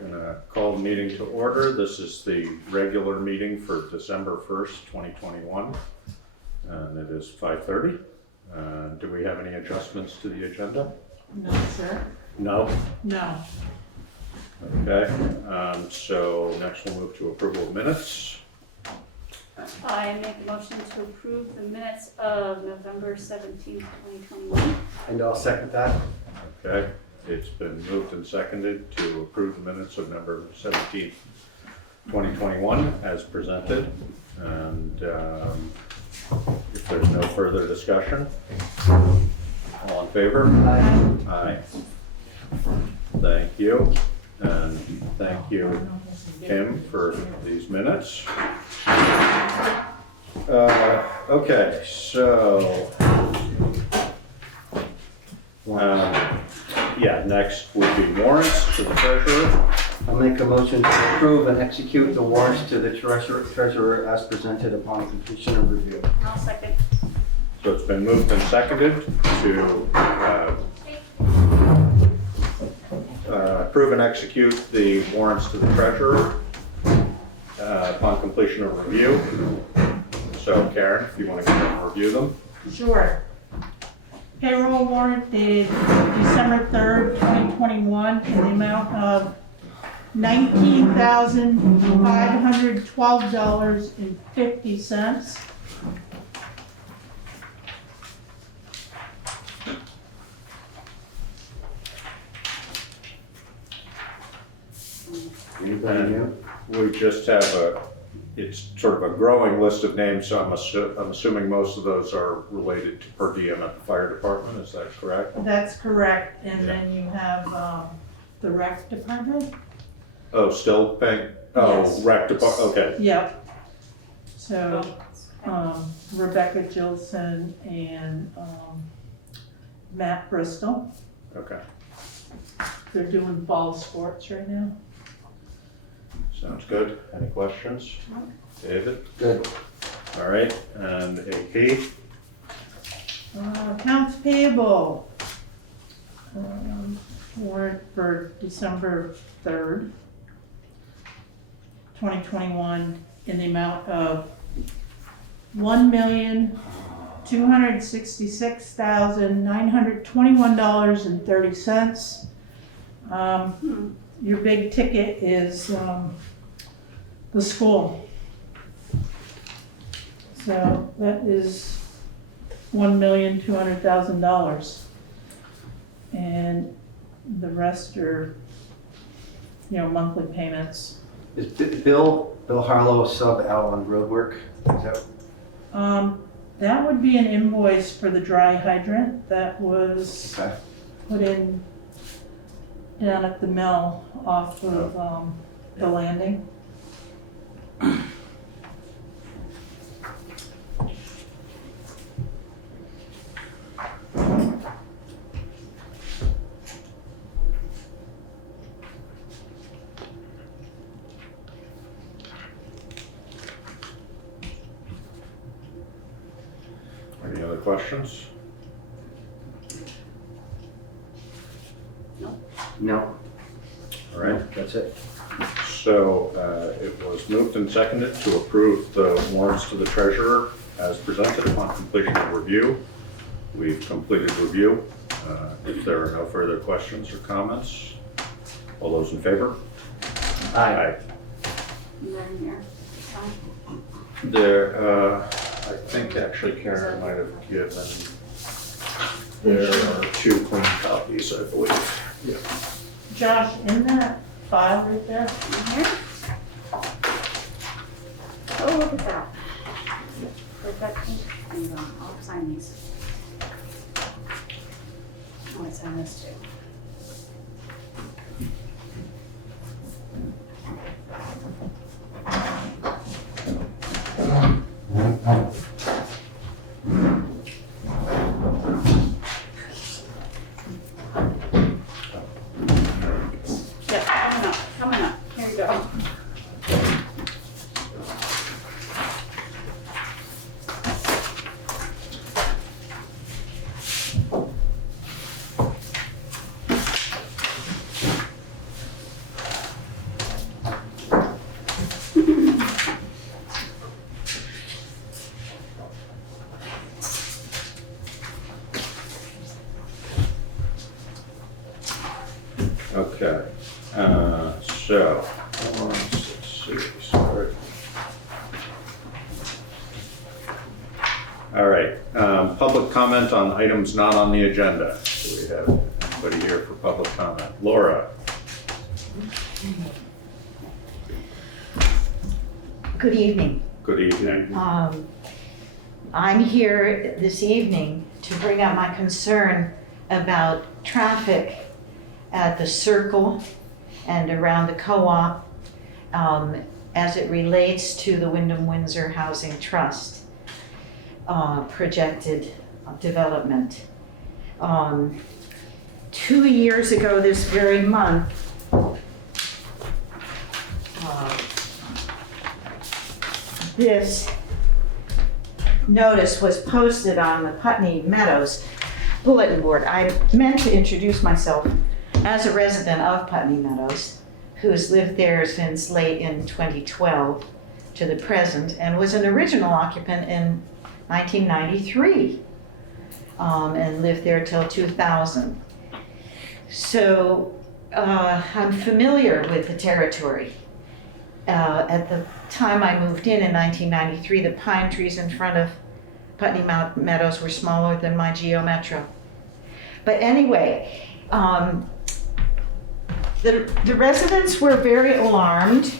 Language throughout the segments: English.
Gonna call the meeting to order. This is the regular meeting for December 1st, 2021, and it is 5:30. Do we have any adjustments to the agenda? No, sir. No? No. Okay, so next we'll move to approval of minutes. I make a motion to approve the minutes of November 17th, 2021. And I'll second that. Okay, it's been moved and seconded to approve the minutes of November 17th, 2021 as presented. And if there's no further discussion, all in favor? Aye. Aye. Thank you. And thank you, Kim, for these minutes. Okay, so yeah, next would be warrants to the treasurer. I'll make a motion to approve and execute the warrants to the treasurer as presented upon completion of review. I'll second. So it's been moved and seconded to approve and execute the warrants to the treasurer upon completion of review. So Karen, if you want to go ahead and review them. Sure. Payroll warrant dated December 3rd, 2021 in the amount of $19,512.50. Anybody new? We just have it's sort of a growing list of names, so I'm assuming most of those are related to per diem at the fire department, is that correct? That's correct. And then you have the rec department. Oh, still paying, oh, Yes. rec department, okay. Yep. So Oh, Rebecca Gilson and Matt Bristol. Okay, They're doing fall sports right now. sounds good. Any questions? No. David? Good. All right, and AP? Accounts payable. Warrant for December 3rd, 2021 in the amount of $1,266,921.30. Your big ticket is the school. So that is $1,200,000. And the rest are, monthly payments. Is Bill Harlow sub out on road work? Is that? That would be an invoice for the dry hydrant that was Okay. put in down at the mill off of the landing. Any other questions? No. All right. That's it. So it was moved and seconded to approve the warrants to the treasurer as presented upon completion of review. We've completed review. If there are no further questions or comments, all those in favor? Aye. And then here. There, I think actually Karen might have given, there are 2 clean copies, I believe. Yeah. Josh, in that file right there, In here. Oh, look at that. Rebecca, hang on, I'll sign these. Oh, I sign this too. Yep, coming up, here you go. Okay, so, let's see, sorry. All right, public comment on items not on the agenda. Do we have anybody here for public comment? Laura? Good evening. Good evening. I'm here this evening to bring up my concern about traffic at the Circle and around the co-op as it relates to the Wyndham Windsor Housing Trust projected development. 2 years ago this very month, this notice was posted on the Putney Meadows bulletin board. I meant to introduce myself as a resident of Putney Meadows, who's lived there since late in 2012 to the present, and was an original occupant in 1993, and lived there till 2000. So I'm familiar with the territory. At the time I moved in 1993, the pine trees in front of Putney Meadows were smaller than my Geo Metro. But anyway, the residents were very alarmed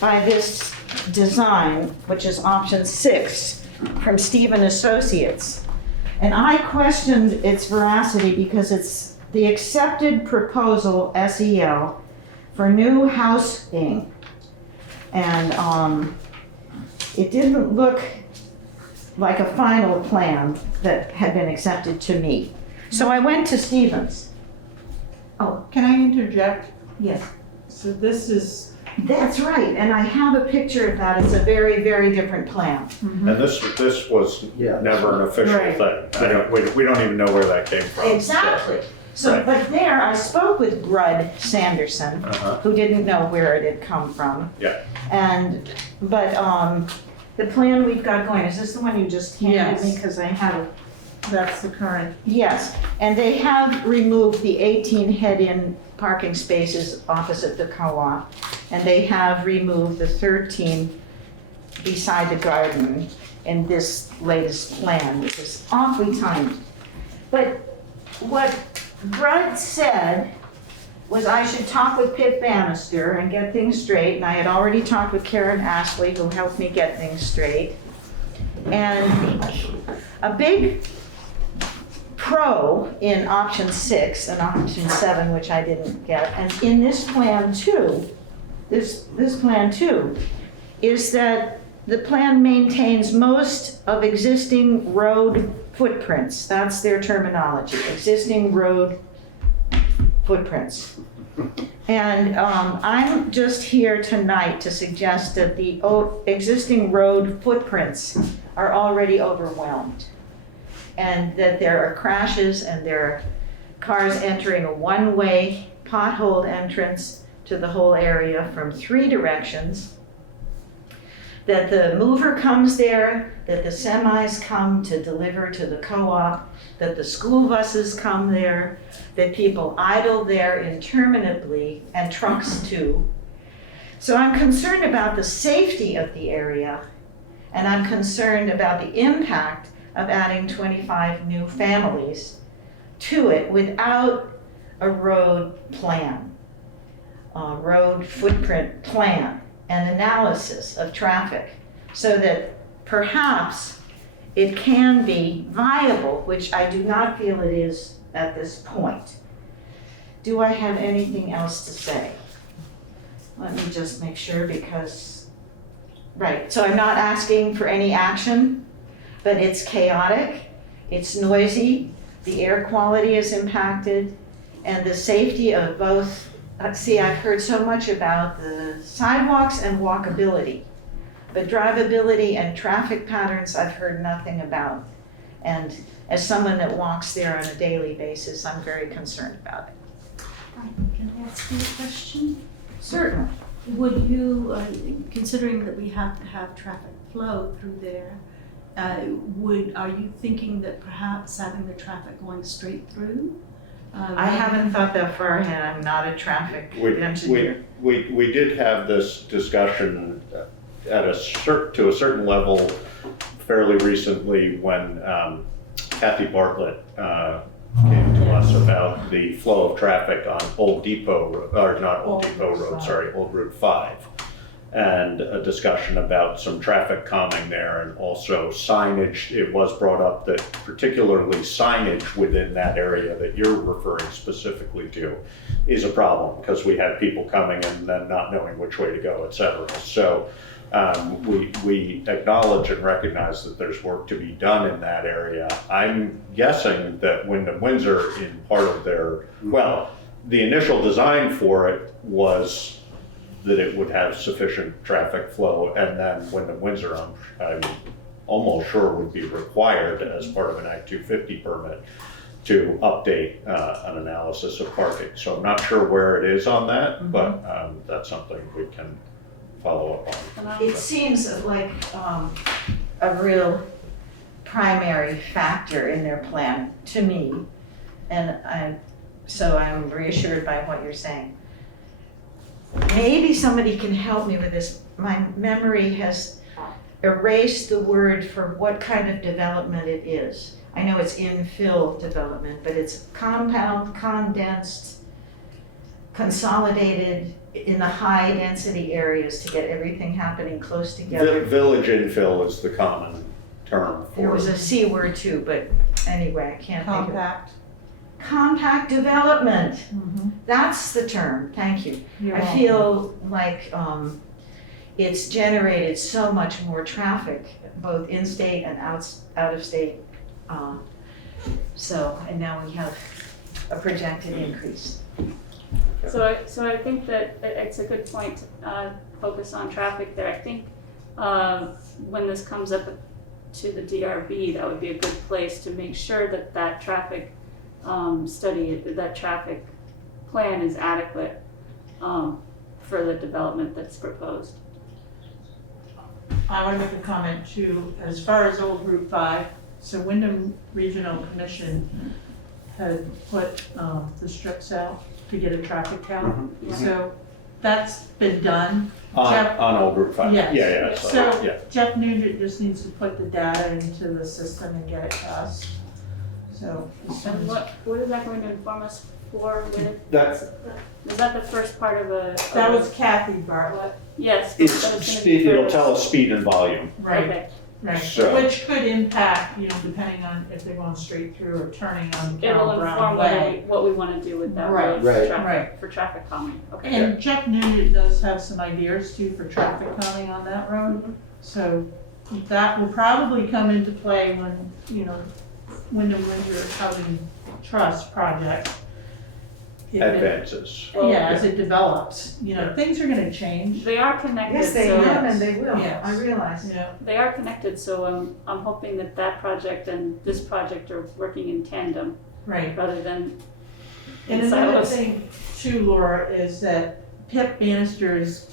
by this design, which is option 6 from Stephen Associates. And I questioned its veracity because it's the accepted proposal, SEL, for new housing. And it didn't look like a final plan that had been accepted to me. So I went to Stevens. Oh, Can I interject? yes. So this is, That's right, and I have a picture of that. It's a very, very different plan. And this was Yeah. never an official Right. thing. We don't even know where that came from. so- Exactly. So, Right. but there, I spoke with Brud Sanderson, Uh-huh. who didn't know where it had come from. Yeah. But the plan we've got going, is this the one you just handed me? Yes. Because I have a, that's the current, yes, and they have removed the 18 head-in parking spaces opposite the co-op, and they have removed the 13 beside the garden in this latest plan, which is awfully tiny. But what Brud said was I should talk with Pip Bannister and get things straight, and I had already talked with Karen Ashley, who helped me get things straight. And a big pro in option 6 and option 7, which I didn't get, and in this plan too, this plan too, is that the plan maintains most of existing road footprints. That's their terminology, existing road footprints. And I'm just here tonight to suggest that the existing road footprints are already overwhelmed, and that there are crashes and there are cars entering a one-way potholed entrance to the whole area from 3 directions, that the mover comes there, that the semis come to deliver to the co-op, that the school buses come there, that people idle there interminably, and trucks too. So I'm concerned about the safety of the area, and I'm concerned about the impact of adding 25 new families to it without a road plan, a road footprint plan, and analysis of traffic, so that perhaps it can be viable, which I do not feel it is at this point. Do I have anything else to say? Let me just make sure, because, right, so I'm not asking for any action, but it's chaotic, it's noisy, the air quality is impacted, and the safety of both. See, I've heard so much about the sidewalks and walkability, but drivability and traffic patterns I've heard nothing about. And as someone that walks there on a daily basis, I'm very concerned about it. Can I ask you a question? Certainly. Would you, considering that we have to have traffic flow through there, are you thinking that perhaps having the traffic going straight through I haven't thought that far ahead. I'm not a traffic engineer. We did have this discussion at to a certain level fairly recently when Kathy Bartlett came to us about the flow of traffic on Old Depot, or not Old Depot Road, sorry, Old Route 5. And a discussion about some traffic calming there and also signage. It was brought up that particularly signage within that area that you're referring specifically to is a problem because we had people coming and then not knowing which way to go, et cetera. So we acknowledge and recognize that there's work to be done in that area. I'm guessing that Wyndham Windsor in part of their, well, the initial design for it was that it would have sufficient traffic flow, and then Wyndham Windsor, I'm almost sure would be required as part of an Act 250 permit to update an analysis of parking. So I'm not sure where it is on that, but that's something we can follow up on. It seems like a real primary factor in their plan to me, and so I'm reassured by what you're saying. Maybe somebody can help me with this. My memory has erased the word for what kind of development it is. I know it's infill development, but it's compound, condensed, consolidated in the high density areas to get everything happening close together. Village infill is the common term for it. There was a C word too, but anyway, I can't think of it. Compact. Compact development, that's the term, thank you. You're I welcome. feel like it's generated so much more traffic, both in-state and out-of-state. And now we have a projected increase. So I think that it's a good point to focus on traffic there. I think when this comes up to the DRB, that would be a good place to make sure that that traffic study, that traffic plan is adequate for the development that's proposed. I want to make a comment too, as far as Old Route 5, so Wyndham Regional Commission had put the strips out to get a traffic count. So that's been done. On Old Route 5. Yes. Yeah. So Jeff Nugent just needs to put the data into the system and get it to us. So as soon And as- what is that going to inform us for with it? That's, Is that the first part of a? that was Kathy Bartlett. Yes. but that was gonna be it'll first. tell us speed and volume. Right, Okay. right. So- Which could impact, depending on if they're going straight through or turning on It'll Carol inform Brown Way. what we want to do with that Right, road right, for traffic, right. for traffic calming. Okay. And Jeff Nugent does have some ideas too for traffic calming on that road. So that will probably come into play when, Wyndham Windsor Housing Trust project. If it- Advances. Yeah, as it develops, things are gonna change. They are connected. Yes, they so have and they will, Yes. I realize. Yeah. They are connected. So I'm hoping that project and this project are working in tandem Right. rather than in And another silos. thing too, Laura, is that Pip Bannister's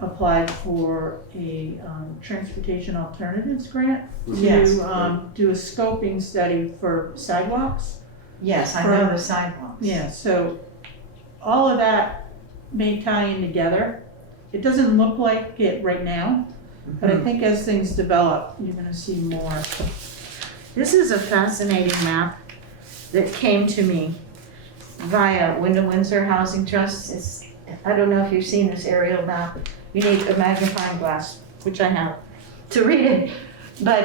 applied for a transportation alternatives grant Yes. to do a scoping study for sidewalks. Yes, I know the sidewalks. Yeah, so all of that may tie in together. It doesn't look like it right now, but I think as things develop, you're gonna see more. This is a fascinating map that came to me via Wyndham Windsor Housing Trust. I don't know if you've seen this aerial map. You need a magnifying glass, which I have, to read it. But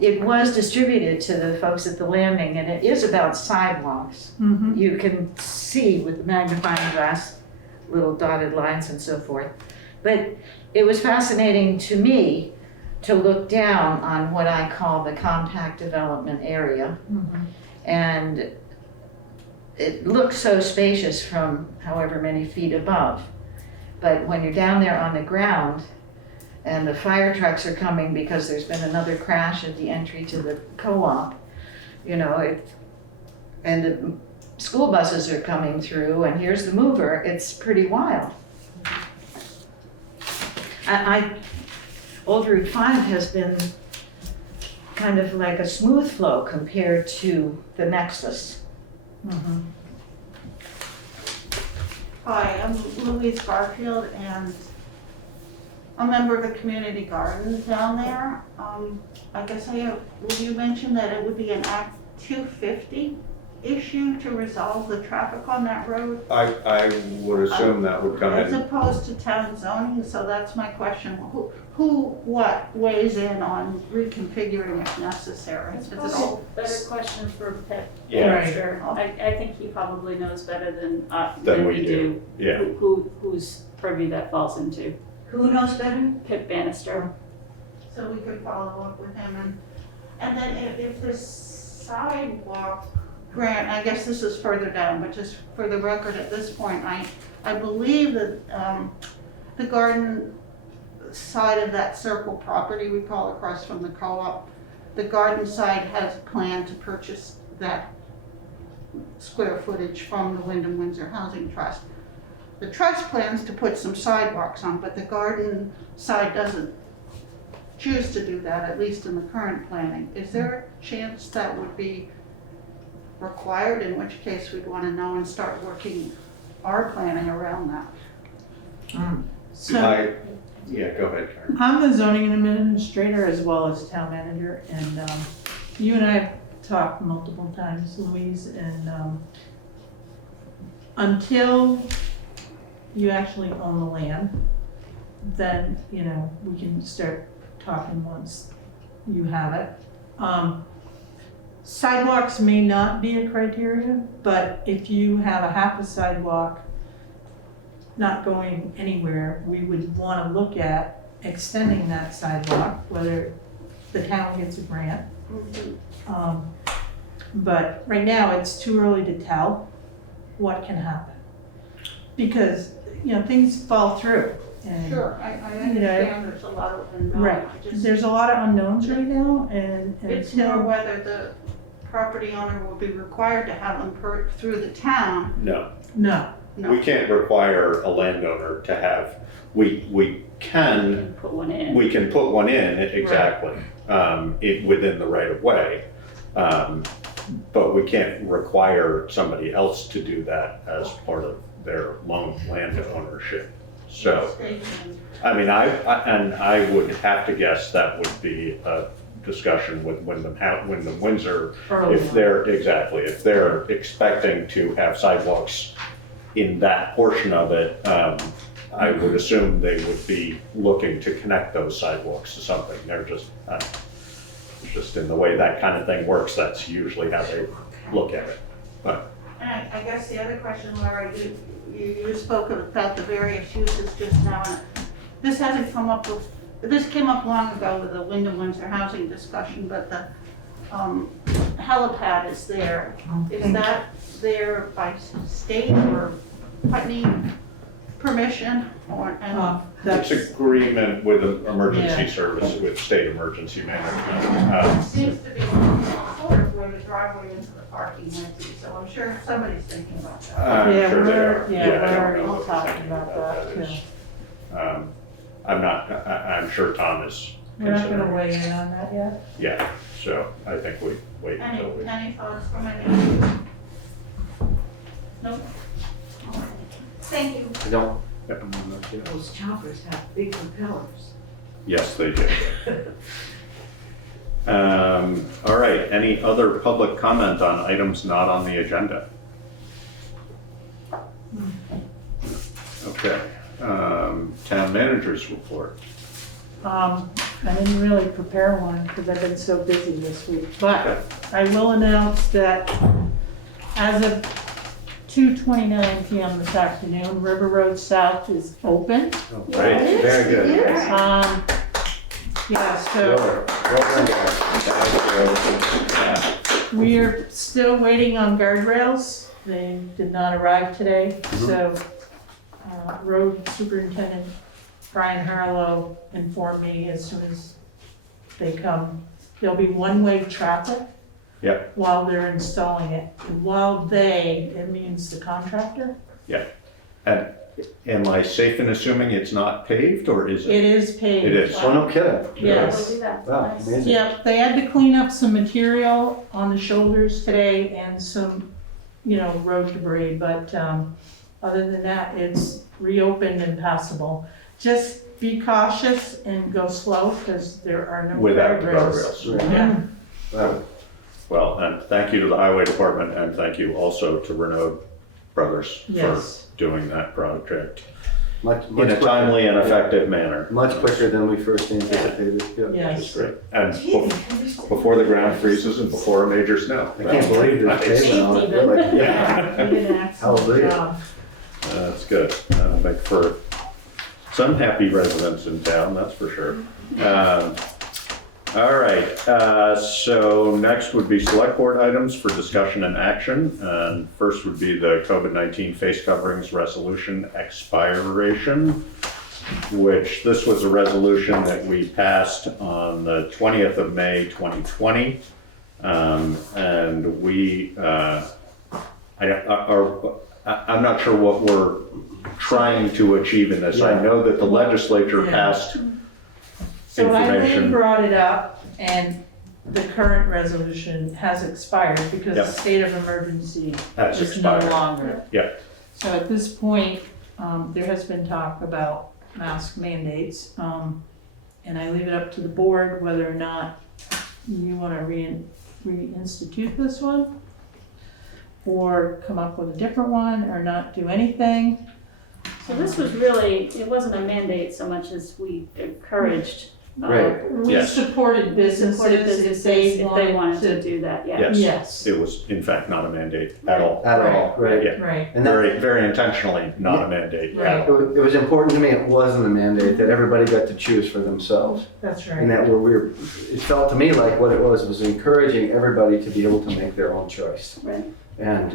it was distributed to the folks at the landing, and it is about sidewalks. Mm-hmm. You can see with the magnifying glass, little dotted lines and so forth. But it was fascinating to me to look down on what I call the compact development area. Mm-hmm. And it looks so spacious from however many feet above. But when you're down there on the ground and the fire trucks are coming because there's been another crash at the entry to the co-op, and the school buses are coming through and here's the mover, it's pretty wild. Old Route 5 has been kind of like a smooth flow compared to the Nexus. Mhm. Hi, I'm Louise Garfield, and a member of the community garden down there. I guess you mentioned that it would be an Act 250 issue to resolve the traffic on that road, I would assume that would come as in. opposed to town zoning, so that's my question. What weighs in on reconfiguring if necessary? That's It's probably all- a better question for Pip. Yeah. Right. Sure. I think he probably knows better than Than we we do. Yeah. Whose purview that falls into. Who knows better? Pip Bannister. So we could follow up with him, and then if the sidewalk grant, I guess this is further down, but just for the record at this point, I believe that, the garden side of that circle property we call across from the co-op, the garden side has planned to purchase that square footage from the Wyndham Windsor Housing Trust. The trust plans to put some sidewalks on, but the garden side doesn't choose to do that, at least in the current planning. Is there a chance that would be required, in which case we'd want to know and start working our planning around that? So Yeah, go ahead, Karen. I'm the zoning administrator as well as town manager, and you and I have talked multiple times, Louise, and until you actually own the land, then, you know, we can start talking once you have it. Sidewalks may not be a criteria, but if you have a half a sidewalk not going anywhere, we would want to look at extending that sidewalk, whether the town gets a grant. But right now, it's too early to tell what can happen. Because, you know, things fall through. And Sure, I understand there's a lot of unknown. Right, I just- there's a lot of unknowns right now, and It's more until, whether the property owner will be required to have them through the town. No, no, we can't require a landowner to have, we can Put one in. We can put one in, exactly, within the right of way. But we can't require somebody else to do that as part of their land ownership. So, I mean, I would have to guess that would be a discussion with Wyndham Windsor. early If on. if they're expecting to have sidewalks in that portion of it, I would assume they would be looking to connect those sidewalks to something. They're just in the way that kind of thing works, that's usually how they look at it. But And I guess the other question, Laura, you spoke about the various uses just now, and this hasn't come up with, this came up long ago with the Wyndham Windsor housing discussion, but the helipad is there. Is that there by state or Putney permission, or, and That's, it's agreement with an Yeah. emergency service, with state emergency management. it seems to be sort of where the driveway into the parking might be, so I'm sure somebody's thinking about that. I'm yeah, sure they we're, are. yeah, I we're don't know already what they're talking thinking about that, is. too. I'm sure Tom is We're not gonna considering. weigh in on that yet. Yeah, so I think we wait until we. Any thoughts from any? No? Thank you. I don't, Those choppers have big propellers. Yes, they do. All right, any other public comment on items not on the agenda? Okay, town managers report. I didn't really prepare one because I've been so busy this week, but I will announce that as of 2:29 PM this afternoon, River Road South is open. Great, very good. Yeah, so we are still waiting on guardrails. They did not arrive today, so Road Superintendent Brian Harlow informed me as soon as they come, there'll be one-way traffic. Yep. While they're installing it. And while it means the contractor. And am I safe in assuming it's not paved, or is It it? is paved. It is. oh, no kidding. Yes. We'll do that. Wow, Nice. amazing. Yep, they had to clean up some material on the shoulders today and some road debris, but, other than that, it's reopened and passable. Just be cautious and go slow, because there are no Without the guardrails. guardrails. Yeah, Well, and thank you to the highway department, and thank you also to Renaud Brothers for yes, doing that project Much in a quicker. timely and effective manner. Much quicker than we first anticipated. Yeah. Which is yes. great. And before the ground freezes and before a major snow. I can't believe there's pavement on it. Really. Yeah. You did an excellent Hallelujah. job. That's good. Make for some happy residents in town, that's for sure. All right, so next would be select board items for discussion and action. And first would be the COVID-19 face coverings resolution expiration, which this was a resolution that we passed on the 20th of May, 2020. And we, I'm not sure what we're trying to achieve in this. I know that the legislature Yeah. passed So Eileen information. brought it up, and the current resolution has expired because the Yep. state of emergency Has is no expired. longer. Yep. So at this point, there has been talk about mask mandates, and I leave it up to the board whether or not you want to reinstitute this one, or come up with a different one, or not do anything. So this was really, it wasn't a mandate so much as we encouraged. Right. We Yes. supported Supported businesses businesses if they wanted to to. do that, yeah. Yes. Yes, It was in fact not a mandate at all. At all, right. Yeah. right, And that, Very, very intentionally not a mandate at Right. all. it was important to me, it wasn't a mandate, that everybody got to choose for themselves. that's And right. that it felt to me like what it was encouraging everybody to be able to make their own choice. Right. And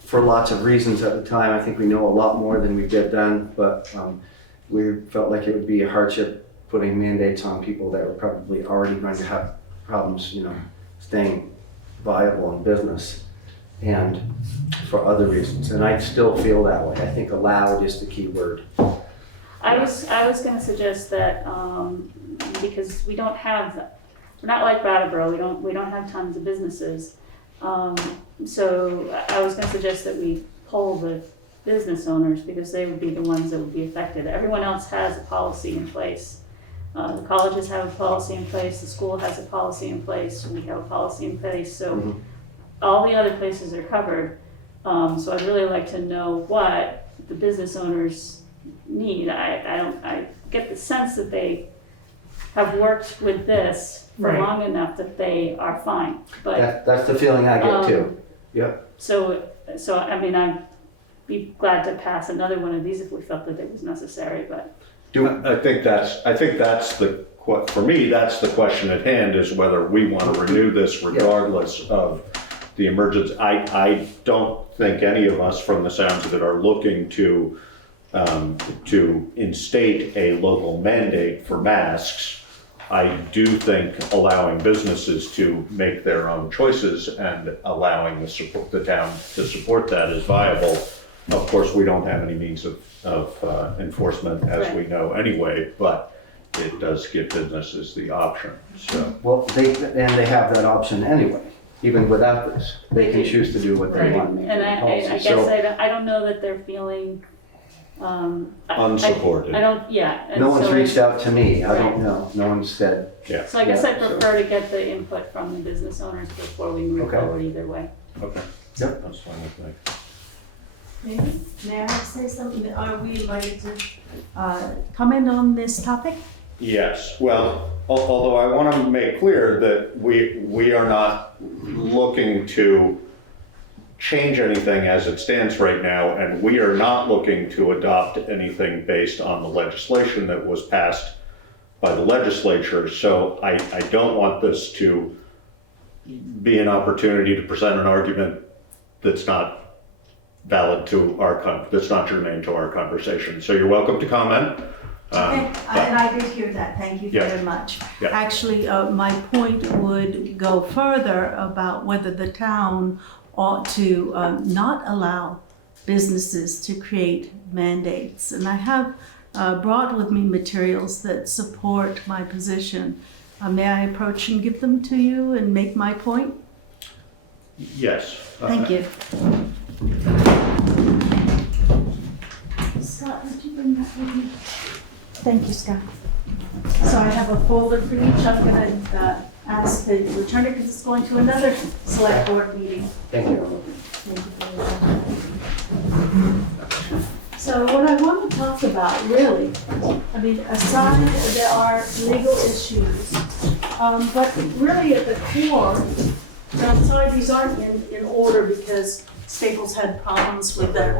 for lots of reasons at the time, I think we know a lot more than we did then, but we felt like it would be a hardship putting mandates on people that were probably already going to have problems, staying viable in business, and for other reasons. And I still feel that way. I think allowed is the key word. I was gonna suggest that, because we're not like Brattleboro, we don't have tons of businesses. So I was gonna suggest that we poll the business owners, because they would be the ones that would be affected. Everyone else has a policy in place. The colleges have a policy in place, the school has a policy in place, we have a policy in place, so Mhm. all the other places are covered. So I'd really like to know what the business owners need. I get the sense that they have worked with this for Right. long enough that they are fine, but, That's the feeling I get too. Yep. so I mean, I'd be glad to pass another one of these if we felt that it was necessary, but. I think that's for me, that's the question at hand, is whether we want to renew this regardless of the emergence. I don't think any of us, from the sounds of it, are looking to instate a local mandate for masks. I do think allowing businesses to make their own choices and allowing the town to support that is viable. Of course, we don't have any means of enforcement, as we know anyway, but it does give businesses the option, so. Well, they have that option anyway, even without this. They can choose to do what they Right. want. and make And their I policy. guess So I don't know that they're feeling, Unsupported. I don't, yeah. and no one's so reached out to me. I Right. don't know. No one's said. So I guess I Yeah, so- prefer to get the input from the business owners before we move Okay. forward either way. Okay. Yep. That's fine with me. May I say something? Are we invited to comment on this topic? Yes, well, although I want to make clear that we are not looking to change anything as it stands right now, and we are not looking to adopt anything based on the legislation that was passed by the legislature. So I don't want this to be an opportunity to present an argument that's not valid to that's not germane to our conversation. So you're welcome to comment. Okay, but- and I did hear that, thank you Yeah. very much. Yeah. Actually, my point would go further about whether the town ought to not allow businesses to create mandates. And I have brought with me materials that support my position. May I approach and give them to you and make my point? Yes. Thank you. Scott, would you bring that with me? Thank you, Scott. So I have a folder for each. I'm gonna ask the returner because it's going to another select board meeting. Thank you. So what I want to talk about, really, I mean, aside there are legal issues, but really at the core, and I'm sorry these aren't in order because Staples had problems with that.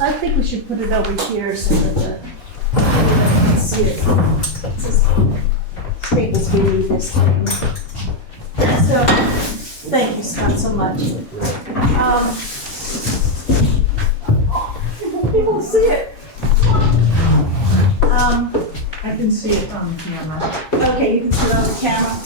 I think we should put it over here so that everyone can see it. This is Staples gave me this thing. So, thank you, Scott, so much. People see it. I can see it on camera. Okay, you can see it on the camera.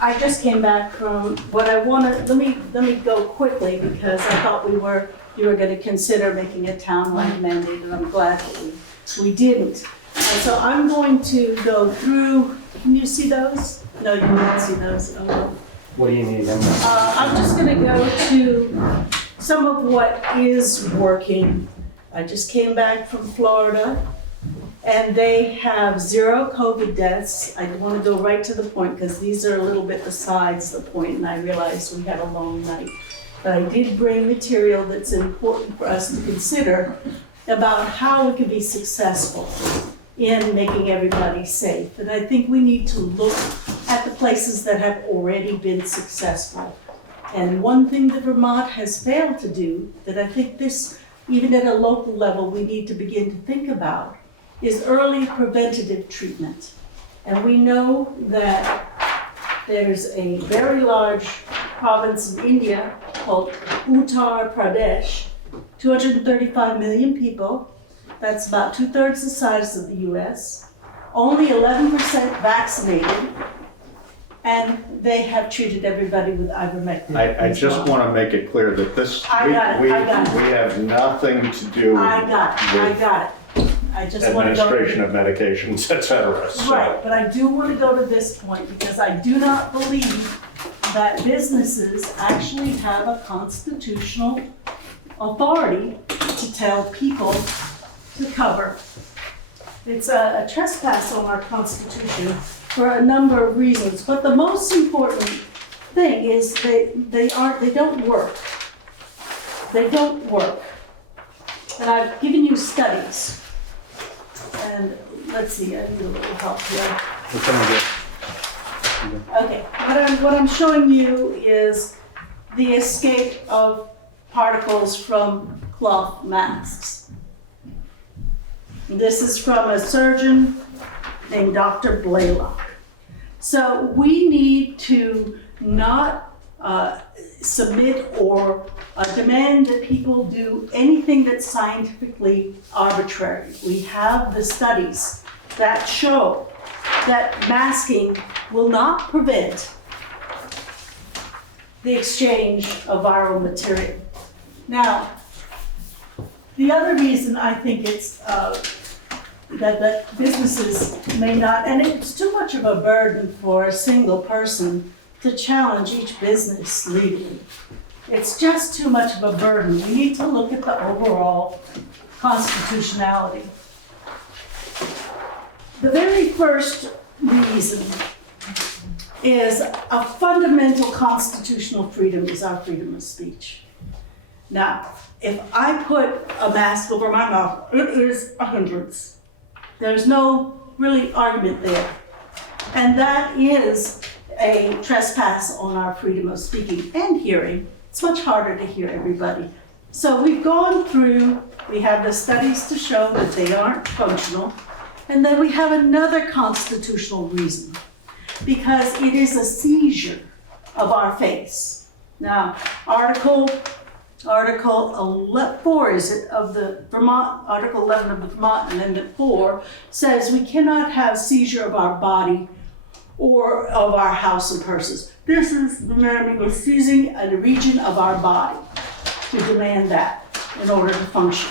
I just came back from what I wanted, let me go quickly because I thought you were gonna consider making a townwide mandate, and I'm glad that we didn't. So I'm going to go through, can you see those? No, you can't see those. Oh, well. What do you need? I'm just gonna go to some of what is working. I just came back from Florida and they have 0 COVID deaths. I want to go right to the point because these are a little bit besides the point and I realized we had a long night. But I did bring material that's important for us to consider about how we can be successful in making everybody safe. And I think we need to look at the places that have already been successful. And one thing that Vermont has failed to do, that I think this, even at a local level, we need to begin to think about, is early preventative treatment. And we know that there's a very large province in India called Uttar Pradesh, 235 million people. That's about 2/3 the size of the US. Only 11% vaccinated. And they have treated everybody with ivermectin. I just want to make it clear that this, I got it, we I got it. we have nothing to do I got it. I just want to go. administration of medications, et cetera. So- Right, but I do want to go to this point because I do not believe that businesses actually have a constitutional authority to tell people to cover. It's a trespass on our Constitution for a number of reasons, but the most important thing is they don't work. They don't work. And I've given you studies. And let's see, I need a little help here. Okay, what I'm showing you is the escape of particles from cloth masks. This is from a surgeon named Dr. Blaylock. So we need to not submit or demand that people do anything that's scientifically arbitrary. We have the studies that show that masking will not prevent the exchange of viral material. Now, the other reason I think it's that businesses may not, and it's too much of a burden for a single person to challenge each business legally. It's just too much of a burden. We need to look at the overall constitutionality. The very first reason is a fundamental constitutional freedom is our freedom of speech. Now, if I put a mask over my mouth, it is a hindrance. There's no really argument there. And that is a trespass on our freedom of speaking and hearing. It's much harder to hear everybody. So we've gone through, we have the studies to show that they aren't functional. And then we have another constitutional reason, because it is a seizure of our face. Now, Article 4 is it of the Vermont, Article 11 of the Vermont Amendment 4 says we cannot have seizure of our body or of our house and purses. This is demanding or seizing a region of our body to demand that in order to function.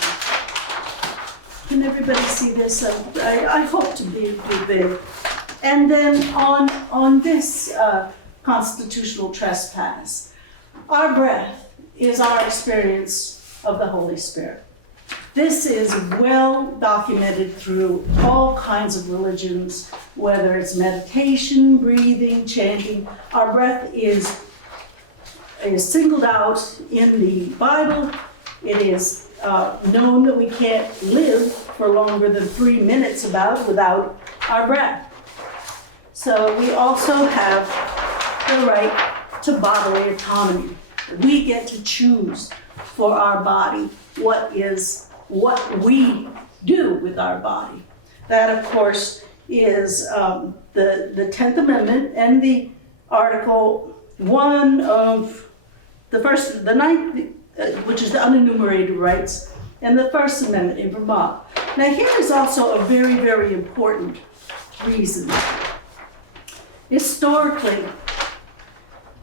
Can everybody see this? I hope to be big. And then on this constitutional trespass, Our breath is our experience of the Holy Spirit. This is well documented through all kinds of religions, whether it's meditation, breathing, chanting. Our breath is singled out in the Bible. It is known that we can't live for longer than 3 minutes without our breath. So we also have the right to bodily autonomy. We get to choose for our body what we do with our body. That, of course, is the 10th Amendment and the Article 1 of the 9th, which is the unenumerated rights, and the First Amendment in Vermont. Now, here is also a very, very important reason. Historically,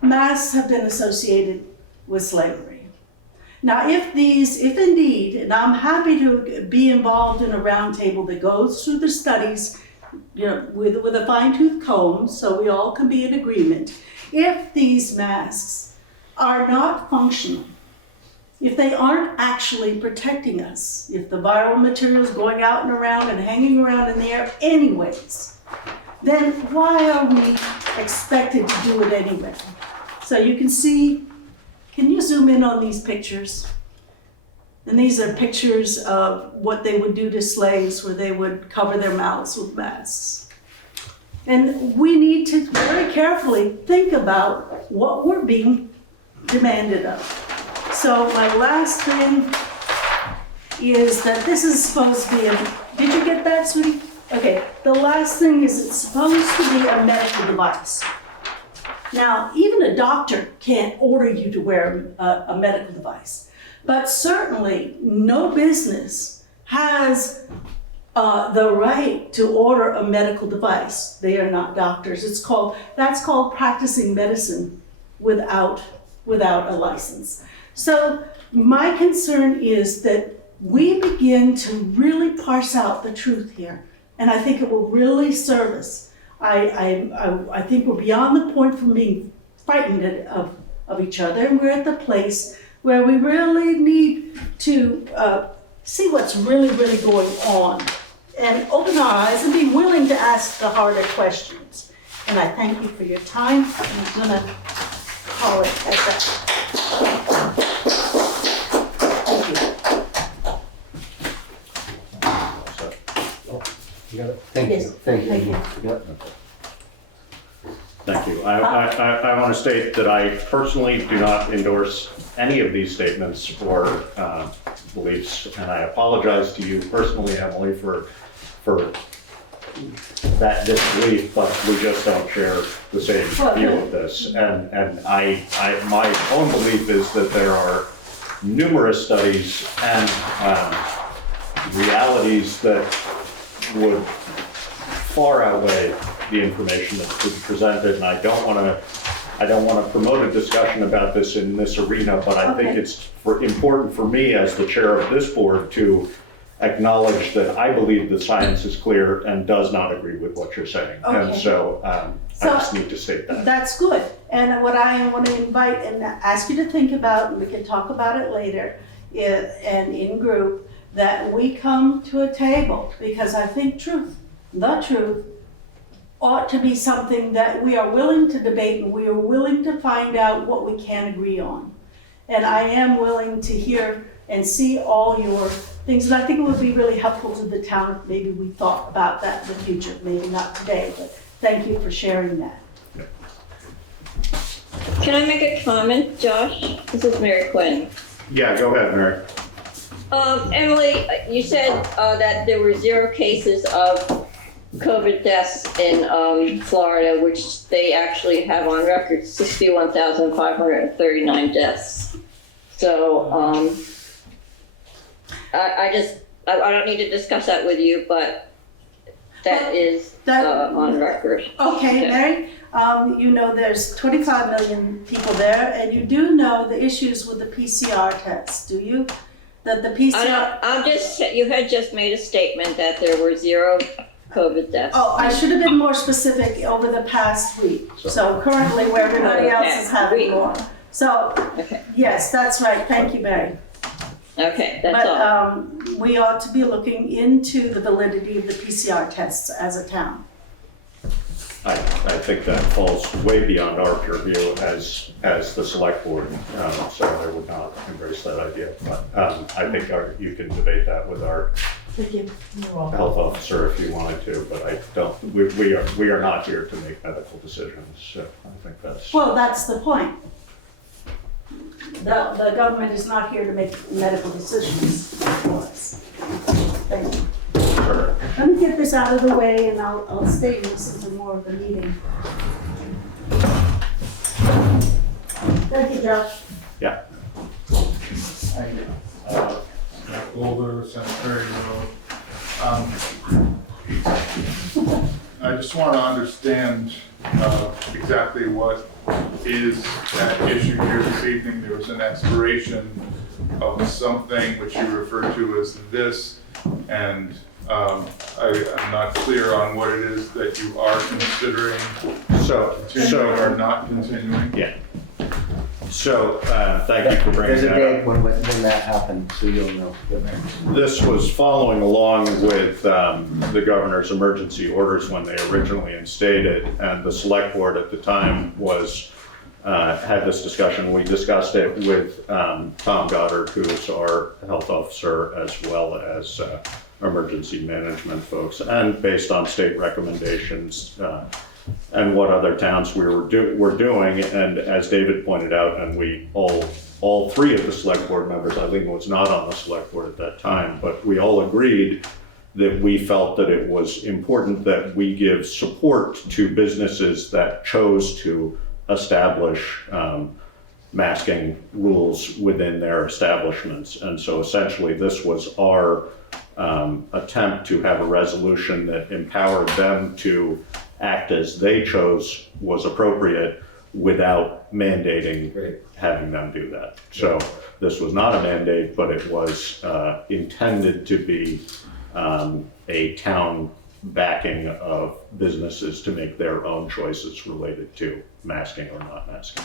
masks have been associated with slavery. Now, if indeed, and I'm happy to be involved in a roundtable that goes through the studies, with a fine-tooth comb, so we all can be in agreement. If these masks are not functional, if they aren't actually protecting us, if the viral material is going out and around and hanging around in the air anyways, then why are we expected to do it anyway? So you can see, can you zoom in on these pictures? And these are pictures of what they would do to slaves, where they would cover their mouths with masks. And we need to very carefully think about what we're being demanded of. So my last thing is that this is supposed to be did you get that, sweetie? Okay, the last thing is it's supposed to be a medical device. Now, even a doctor can't order you to wear a medical device, but certainly no business has the right to order a medical device. They are not doctors. That's called practicing medicine without a license. So my concern is that we begin to really parse out the truth here, and I think it will really serve us. I think we're beyond the point from being frightened of each other, and we're at the place where we really need to see what's really, really going on and open our eyes and be willing to ask the harder questions. And I thank you for your time. I'm gonna call it at that. Thank you. You got it? Thank you. Yes. Thank you. Thank you. Yep. Thank you. I want to state that I personally do not endorse any of these statements or beliefs, and I apologize to you personally, Emily, for that disbelief, but we just don't share the same view of this. And my own belief is that there are numerous studies and realities that would far outweigh the information that's been presented, and I don't want to promote a discussion about this in this arena, but I think it's important for me as the chair of this board to acknowledge that I believe the science is clear and does not agree with what you're saying. And so I just need to state that. That's good. And what I want to invite and ask you to think about, and we can talk about it later, and in group, that we come to a table, because I think the truth, ought to be something that we are willing to debate, and we are willing to find out what we can agree on. And I am willing to hear and see all your things, and I think it would be really helpful to the town if maybe we thought about that in the future, maybe not today, but thank you for sharing that. Can I make a comment, Josh? This is Mary Quinn. Yeah, go ahead, Mary. Emily, you said that there were 0 cases of COVID deaths in Florida, which they actually have on record 61,539 deaths. So I don't need to discuss that with you, but that is on record. Okay, Mary, you know there's 25 million people there, and you do know the issues with the PCR test, do you? That the PCR... You had just made a statement that there were 0 COVID deaths. Oh, I should have been more specific over the past week. So currently, where everybody else is having more. So, Okay. yes, that's right. Thank you, Mary. Okay, that's But all. we ought to be looking into the validity of the PCR tests as a town. I think that falls way beyond our purview as the select board, so I would not embrace that idea. But I think you can debate that with our Thank you. health officer if you wanted to, but I don't, we are not here to make medical decisions, so I think that's. Well, that's the point. The government is not here to make medical decisions for us. Thank you. Sure. Let me get this out of the way and I'll stay and listen to more of the meeting. Thank you, Josh. Yeah. Matt Boulder, Cemetery Road. I just want to understand exactly what is at issue here this evening. There was an expiration of something which you referred to as this, and I'm not clear on what it is that you are considering continuing or not continuing. Yeah. So, thank you for bringing There's a that date up. when that happened, so you'll know. This was following along with the governor's emergency orders when they originally instated, and the select board at the time was, had this discussion. We discussed it with Tom Goddard, who is our health officer, as well as emergency management folks, and based on state recommendations, and what other towns were doing. And as David pointed out, and we all three of the select board members, Eileen was not on the select board at that time, but we all agreed that we felt that it was important that we give support to businesses that chose to establish masking rules within their establishments. And so essentially this was our attempt to have a resolution that empowered them to act as they chose was appropriate without mandating having them do that. So this was not a mandate, but it was intended to be a town backing of businesses to make their own choices related to masking or not masking.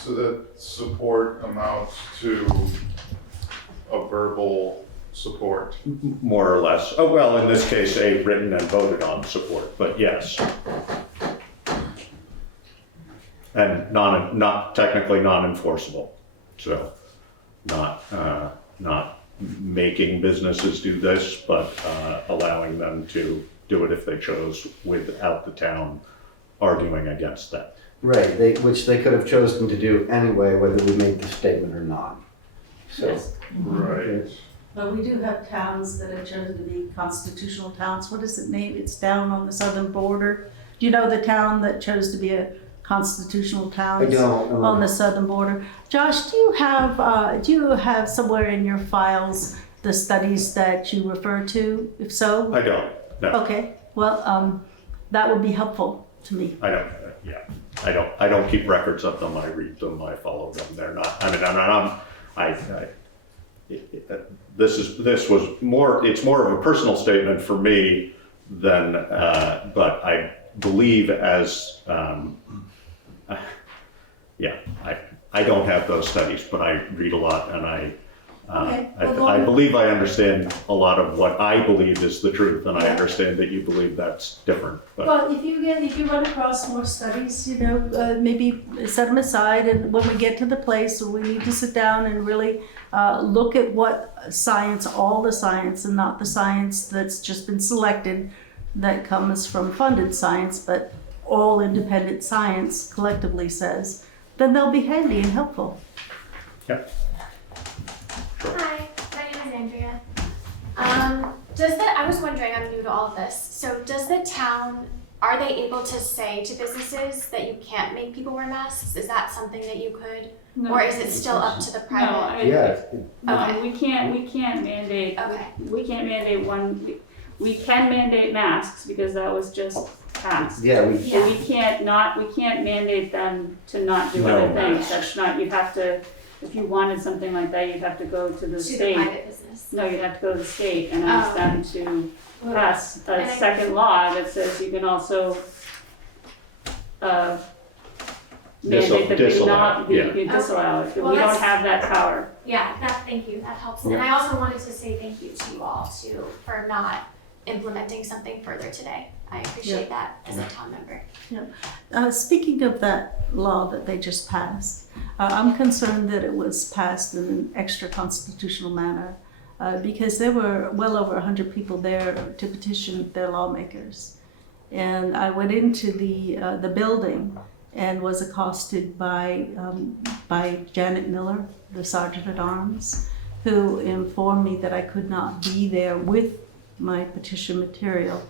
So that support amounts to a verbal support. More or less. Oh, well, in this case, a written and voted on support, but yes. And not technically non-enforceable. So not making businesses do this, but allowing them to do it if they chose without the town arguing against that. Right, which they could have chosen to do anyway, whether we made the statement or not. So, Yes. Right. But we do have towns that have chosen to be constitutional towns. What is it named? It's down on the southern border. Do you know the town that chose to be a constitutional town? I don't. On the southern border. Josh, do you have somewhere in your files the studies that you refer to? If so? I don't, no. Okay, well, that would be helpful to me. I don't, yeah. I don't keep records of them. I read them, I follow them. They're not, this was more, it's more of a personal statement for me than, but I believe as, yeah, I don't have those studies, but I read a lot, and I believe I understand a lot of what I believe is the truth, and I understand that you believe that's different. But Well, if you run across more studies, maybe set them aside, and when we get to the place where we need to sit down and really look at what science, all the science, and not the science that's just been selected, that comes from funded science, but all independent science collectively says, then they'll be handy and helpful. Yep. Hi, my name is Andrea. I was wondering, I'm new to all of this. So does the town, are they able to say to businesses that you can't make people wear masks? Is that something that you could, or is it still up to the No, private? I mean, yeah, no, we can't mandate, Okay. we can't mandate we can mandate masks because that was just passed. yeah, But we can't mandate them to not do No other things. masks. That's not, you'd have to, if you wanted something like that, you'd have to go to the To the state. private business? No, you'd have to go to the state and ask them to pass a And I- second law that says you can also, mandate that we Disallow, not, yeah. we disallow it, that Well, we don't that's- have that power. Yeah, thank you, that helps. And I also wanted to say thank you to you all too for not implementing something further today. I appreciate that as a town member. Speaking of that law that they just passed, I'm concerned that it was passed in an extra constitutional manner because there were well over 100 people there to petition their lawmakers. And I went into the building and was accosted by Janet Miller, the Sergeant at Arms, who informed me that I could not be there with my petition material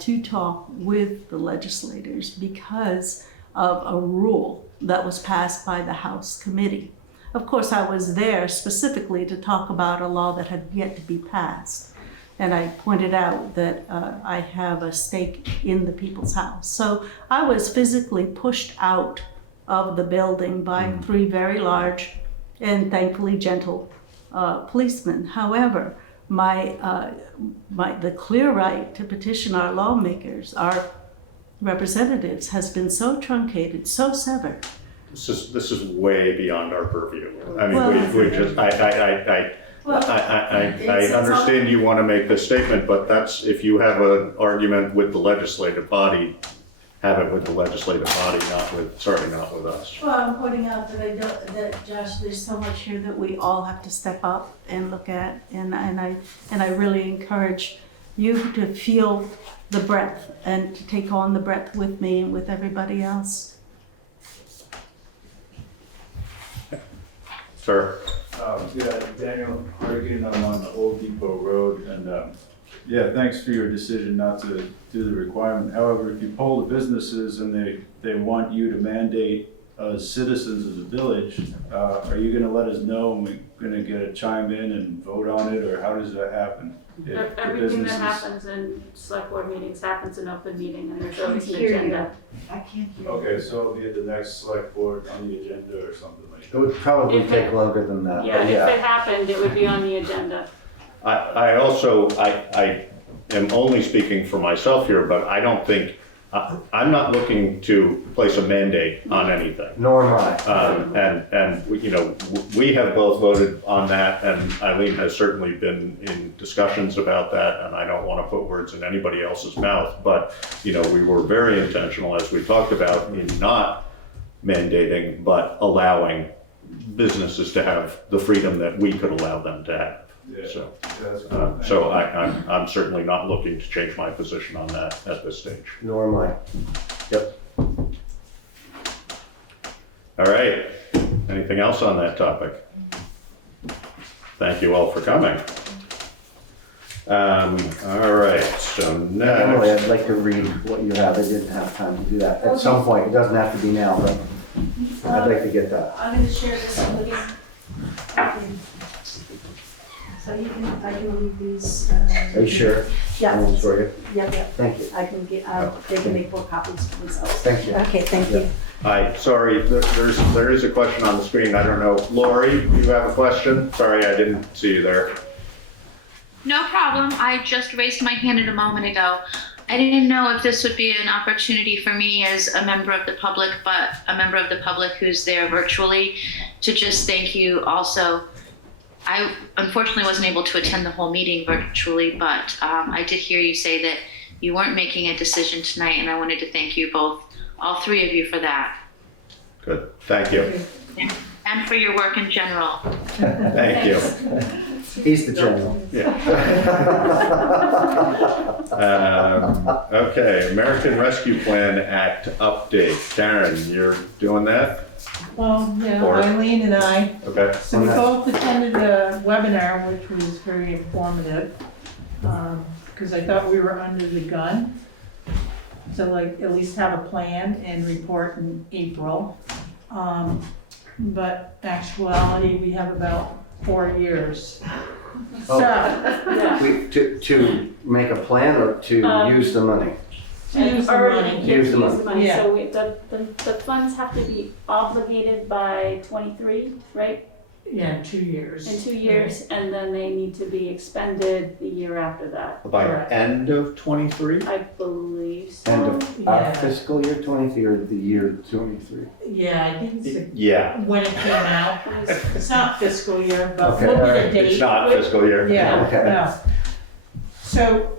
to talk with the legislators because of a rule that was passed by the House committee. Of course, I was there specifically to talk about a law that had yet to be passed. And I pointed out that I have a stake in the people's house. So I was physically pushed out of the building by 3 very large and thankfully gentle policemen. However, the clear right to petition our lawmakers, our representatives, has been so truncated, so severed. This is way beyond our purview. I mean, Well, we just, I understand you want to make this statement, but that's, if you have an argument with the legislative body, have it with the legislative body, not with us. Well, I'm pointing out that Josh, there's so much here that we all have to step up and look at, and I really encourage you to feel the breadth and to take on the breadth with me and with everybody else. Sir? Yeah, Daniel Hargan, I'm on Old Depot Road, and yeah, thanks for your decision not to do the requirement. However, if you poll the businesses and they want you to mandate as citizens of the village, are you gonna let us know and we're gonna get a chime in and vote on it, or how does that happen? If the Everything that businesses- happens in select board meetings happens in open meeting, and there's always an hear you. agenda. I can't hear. Okay, so it'll be at the next select board on the agenda or something like It that. would probably take longer than that, Yeah, but if yeah. it happened, it would be on the agenda. I also, I am only speaking for myself here, but I don't think, I'm not looking to place a mandate on anything. Nor am I. And we have both voted on that, and Eileen has certainly been in discussions about that, and I don't want to put words in anybody else's mouth, but, we were very intentional, as we talked about, in not mandating, but allowing businesses to have the freedom that we could allow them to have. Yeah, So, that's good. so I'm certainly not looking to change my position on that at this stage. Nor am I. Yep. All right, anything else on that topic? Thank you all for coming. All right, so Emily, next, I'd like to read what you have. I didn't have time to do that. At some point, it doesn't have to be now, but I'd like to get that. I'm gonna share this with you. So I can leave these. Are you sure? Yeah, One's for you. yeah. Thank you. I can get, they can make 4 copies for themselves. Thank you. Okay, thank you. hi, sorry, there is a question on the screen, I don't know. Lori, you have a question? Sorry, I didn't see you there. No problem. I just raised my hand a moment ago. I didn't know if this would be an opportunity for me as a member of the public, but a member of the public who's there virtually, to just thank you also. I unfortunately wasn't able to attend the whole meeting virtually, but I did hear you say that you weren't making a decision tonight, and I wanted to thank you both, all 3 of you, for that. Good, thank you. And for your work in general. Thank you. He's the general. Yeah. Okay, American Rescue Plan Act update. Karen, you're doing that? Well, yeah, Or- Eileen and I, Okay. so we both attended a webinar, which was very informative, because I thought we were under the gun. To like, at least have a plan and report in April. But actuality, we have about 4 years. Oh. So, yeah, To make a plan or to use the money? to use the Already, money. yeah, Use to the use the money, Yeah. so the funds have to be obligated by 23, right? Yeah, 2 years. in 2 years, and then they need to be expended the year after that. By Correct. end of '23? I believe so. End of our Yeah. fiscal year 23 or the year 23? Yeah, I think it's Yeah, when it came out. It's not fiscal year, but Okay, we'll be all the right. date. it's not fiscal year. Yeah, Okay. no. So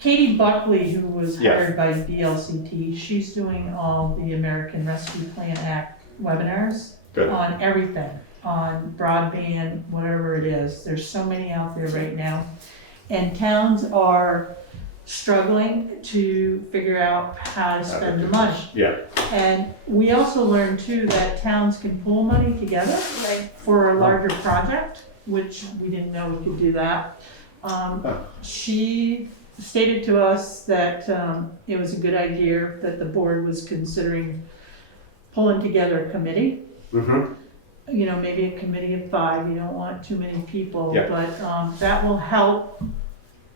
Katie Buckley, who was Yeah. hired by VLCT, she's doing all the American Rescue Plan Act webinars Good. on everything, on broadband, whatever it is. There's so many out there right now. And towns are struggling to figure out how to spend the money. Yeah, And we also learned too that towns can pool money together for a larger project, which we didn't know we could do that. She stated to us that it was a good idea, that the board was considering pulling together a committee. Mm-hmm. You know, maybe a committee of 5, you don't want too many people, Yeah. but that will help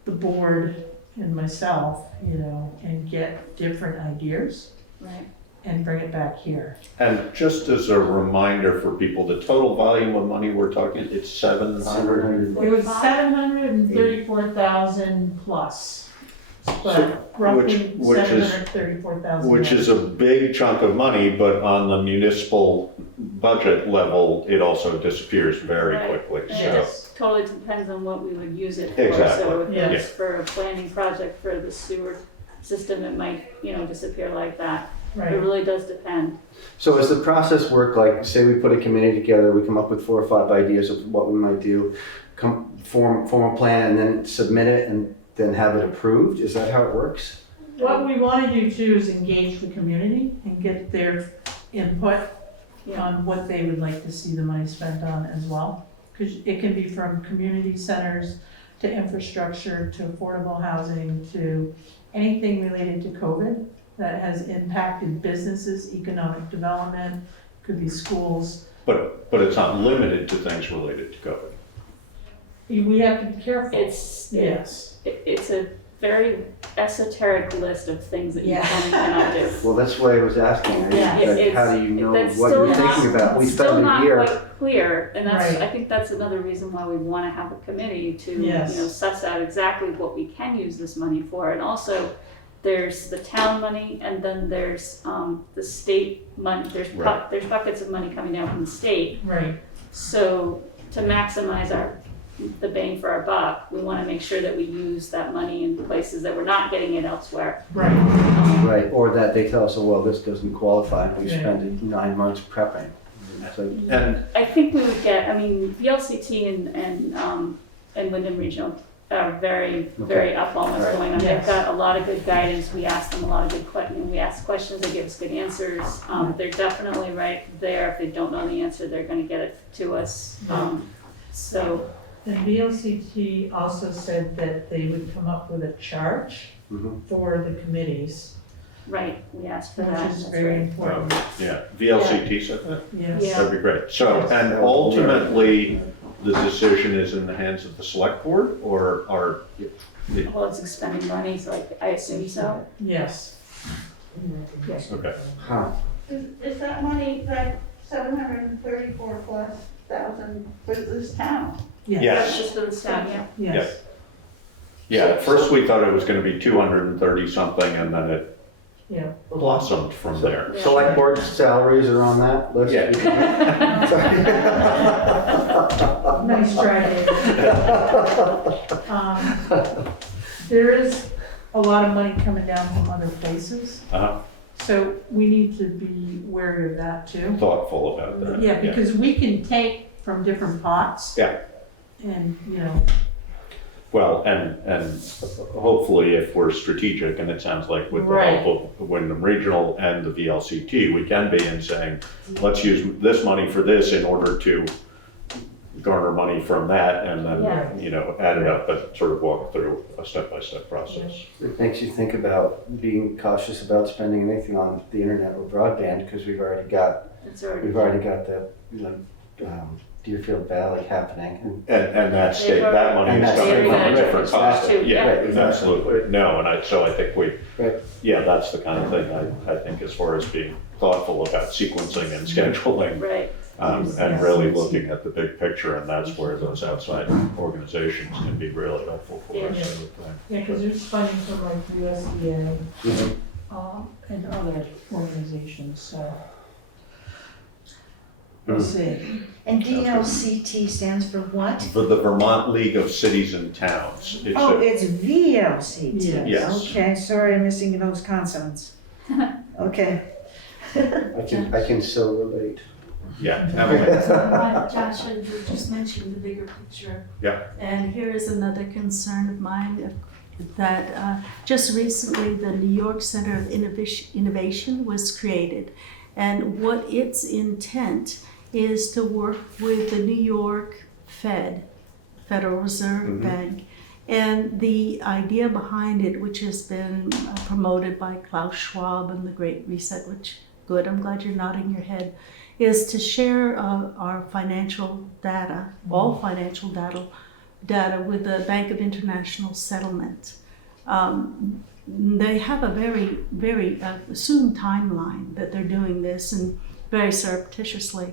the board and myself, you know, and get different ideas Right. and bring it back here. and just as a reminder for people, the total volume of money we're talking, it's 700? It was 734,000 plus, but roughly which is- 734,000. Which is a big chunk of money, but on the municipal budget level, it also disappears very Right. quickly, And it so. just totally depends on what we would use it for. Exactly. So if Yeah. it's for a planning project for the sewer system, it might, disappear like that. It Right, really does depend. So does the process work like, say we put a committee together, we come up with 4 or 5 ideas of what we might do, form a plan and then submit it and then have it approved? Is that how it works? what we want to do too is engage the community and get their input Yeah. on what they would like to see the money spent on as well. Because it can be from community centers to infrastructure to affordable housing to anything related to COVID that has impacted businesses, economic development, could be schools. But it's not limited to things related to COVID. We have to be careful. It's Yes. it's a very esoteric list of things that you Yeah. can and cannot do. Well, that's why I was asking. Yeah. Like, how do you know That's what still you're not- thinking about? We Still spend a not year. quite clear, and that's, Right. I think that's another reason why we wanna have a committee to, Yes. suss out exactly what we can use this money for. And also, there's the town money, and then there's, the state money, there's Right. there's buckets of money coming down from the state. Right, So, to maximize the bang for our buck, we wanna make sure that we use that money in places that we're not getting it elsewhere. right. Right, or that they tell us, oh, well, this doesn't qualify, we Yeah. spent 9 months prepping. It's like, And I think we would get, VLCT and Wyndham Regional are very up on what's going on. They've Yes. got a lot of good guidance. We ask them a lot of good questions. We ask questions, they give us good answers. They're definitely right there. If they don't know the answer, they're gonna get it to us. So, And VLCT also said that they would come up with a charge Mhm. for the committees, right, we asked for that. which is That's very right. important. yeah, VLCT said that? Yes. Yeah. That'd be great. So, and ultimately, the decision is in the hands of the select board, or are, Well, it's expending money, so I assume so. Yes. okay. huh. Is that money, that 734 plus thousand for this town? Yes. That's just for the staff, yeah. Yes. Yeah, at first we thought it was gonna be 230 something, and then it Yeah. blossomed from there. Select board salaries are on that list? Yeah. Nice try, David. There is a lot of money coming down from other places, Uh-huh. so we need to be wary of that too. Thoughtful about that. Yeah, because we can take from different pots. Yeah. And, Well, and hopefully if we're strategic, and it sounds like with the Right. help of Wyndham Regional and the VLCT, we can be in saying, let's use this money for this in order to garner money from that, and then, add it up, but sort of walk through a step-by-step process. It makes you think about being cautious about spending anything on the internet or broadband, because we've already got the, Deerfield Valley happening. And that state, that money And is that's coming state from a money. different cost. Too, Yeah, yeah. absolutely. No, and so I think Right. that's the kind of thing I think as far as being thoughtful about sequencing and scheduling. Right. And really looking at the big picture, and that's where those outside organizations can be really helpful for us, I would think. Yeah, because there's funding from like USDA, and other organizations, so. We'll see. And DLCT stands for what? For the Vermont League of Cities and Towns. It's Oh, a- it's VLCT. Yes. Okay, sorry, I'm missing those consonants. Okay. I can still relate. Yeah, Emily. Josh, you just mentioned the bigger picture. Yeah. And here is another concern of mine, that just recently the New York Center of Innovation was created. And what its intent is to work with the New York Federal Reserve Bank. And the idea behind it, which has been promoted by Klaus Schwab and the Great Reset, which, good, I'm glad you're nodding your head, is to share our financial data, all financial data with the Bank of International Settlement. They have a very, very soon timeline that they're doing this, and very surreptitiously.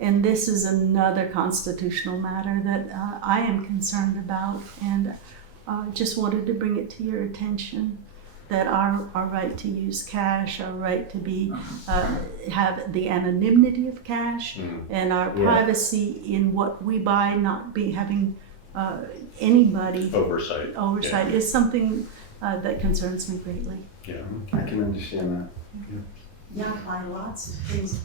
And this is another constitutional matter that I am concerned about, and just wanted to bring it to your attention, that our right to use cash, our right to be have the anonymity of cash, and our privacy in what we buy, not be having anybody Oversight. is something that concerns me greatly. Yeah. I can understand that. Yeah, I buy lots of things.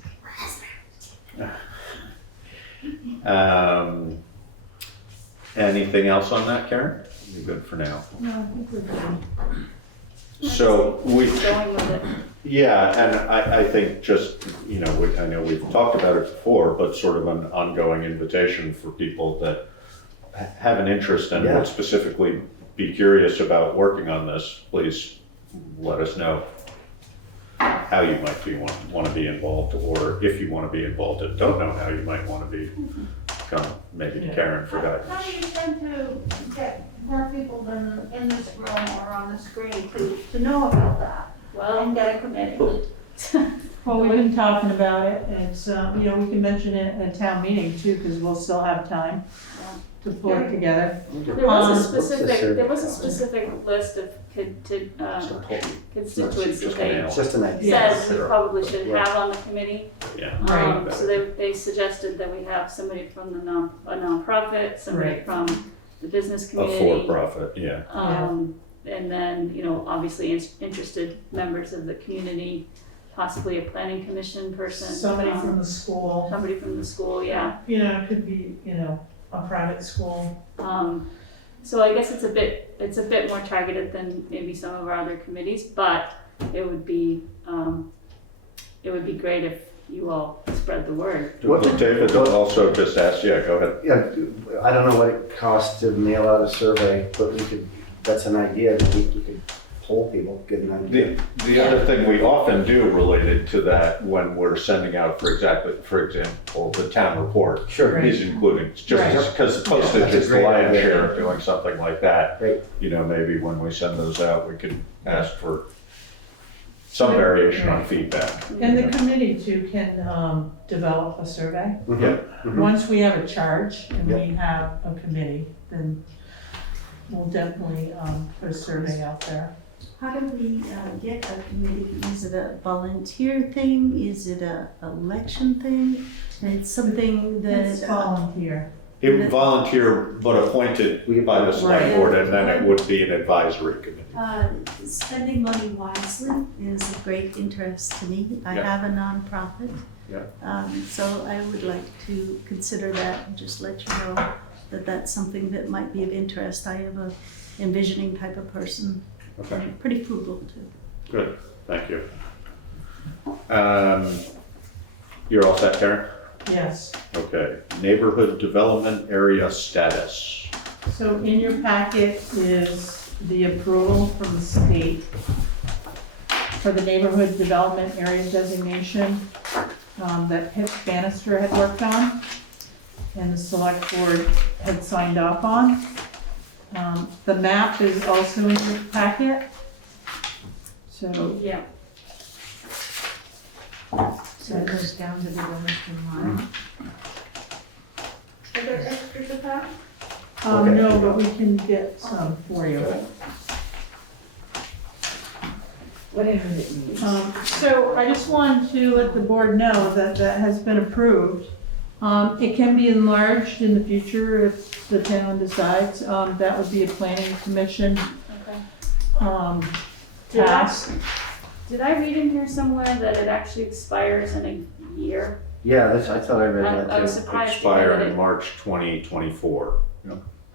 Anything else on that, Karen? You good for now? No, I think we're good. So we, Going with it. yeah, and I think just, you know, I know we've talked about it before, but sort of an ongoing invitation for people that have an interest and would specifically be curious about working on this, please let us know how you might want to be involved, or if you want to be involved and don't know how you might want to be, come maybe to Karen for How guidance. do you tend to get more people than in this room or on the screen to know about that Well, and get a committee? Well, we've been talking about it, and it's, you know, we can mention it at a town meeting too, because we'll still have time to pull it together. there was a What's the specific list of constituents that they It's just an idea. said we probably should have on the committee. Yeah. Right. So they suggested that we have somebody from a nonprofit, somebody Right. from the business A community. for-profit, yeah. And then, you know, obviously interested members of the community, possibly a planning commission person. Somebody from the school, Somebody from the school, yeah. you know, it could be, you know, a private school. So I guess it's a bit more targeted than maybe some of our other committees, but it would be great if you all spread the word. David also just asked, yeah, go ahead. Yeah, I don't know what it costs to mail out a survey, but that's an idea that we could poll people, get an idea. The other thing we often do related to that when we're sending out, for example, the town report. Sure. Is including, just because the postage That's a is the great lion's idea. share of doing something like that. Great. You know, maybe when we send those out, we could ask for some variation on feedback. And the committee too can develop a survey. Yeah. Once we have a charge and we have a committee, then we'll definitely put a survey out there. How do we get a committee? Is it a volunteer thing? Is it a election thing? It's something It's that volunteer. It would volunteer, but appointed by the select Right. board, and then it would be an advisory committee. spending money wisely is of great interest to me. I Yeah. have a nonprofit. Yeah. So I would like to consider that and just let you know that that's something that might be of interest. I am a envisioning type of person. Okay. And pretty frugal too. Good, thank you. You're all set, Karen? Yes. Okay, neighborhood development area status. So in your packet is the approval from the state for the neighborhood development area designation that Pip Bannister had worked on and the select board had signed off on. The map is also in your packet. So Yeah. So it goes down to the Williston line. Are there extras of that? Okay. No, but we can get some for you. Whatever it means. So I just wanted to let the board know that that has been approved. It can be enlarged in the future if the town decides. That would be a planning commission, task. Did I read in here somewhere that it actually expires in a year? Yeah, I thought I read that I was too. surprised to Expire hear that in it. March 2024.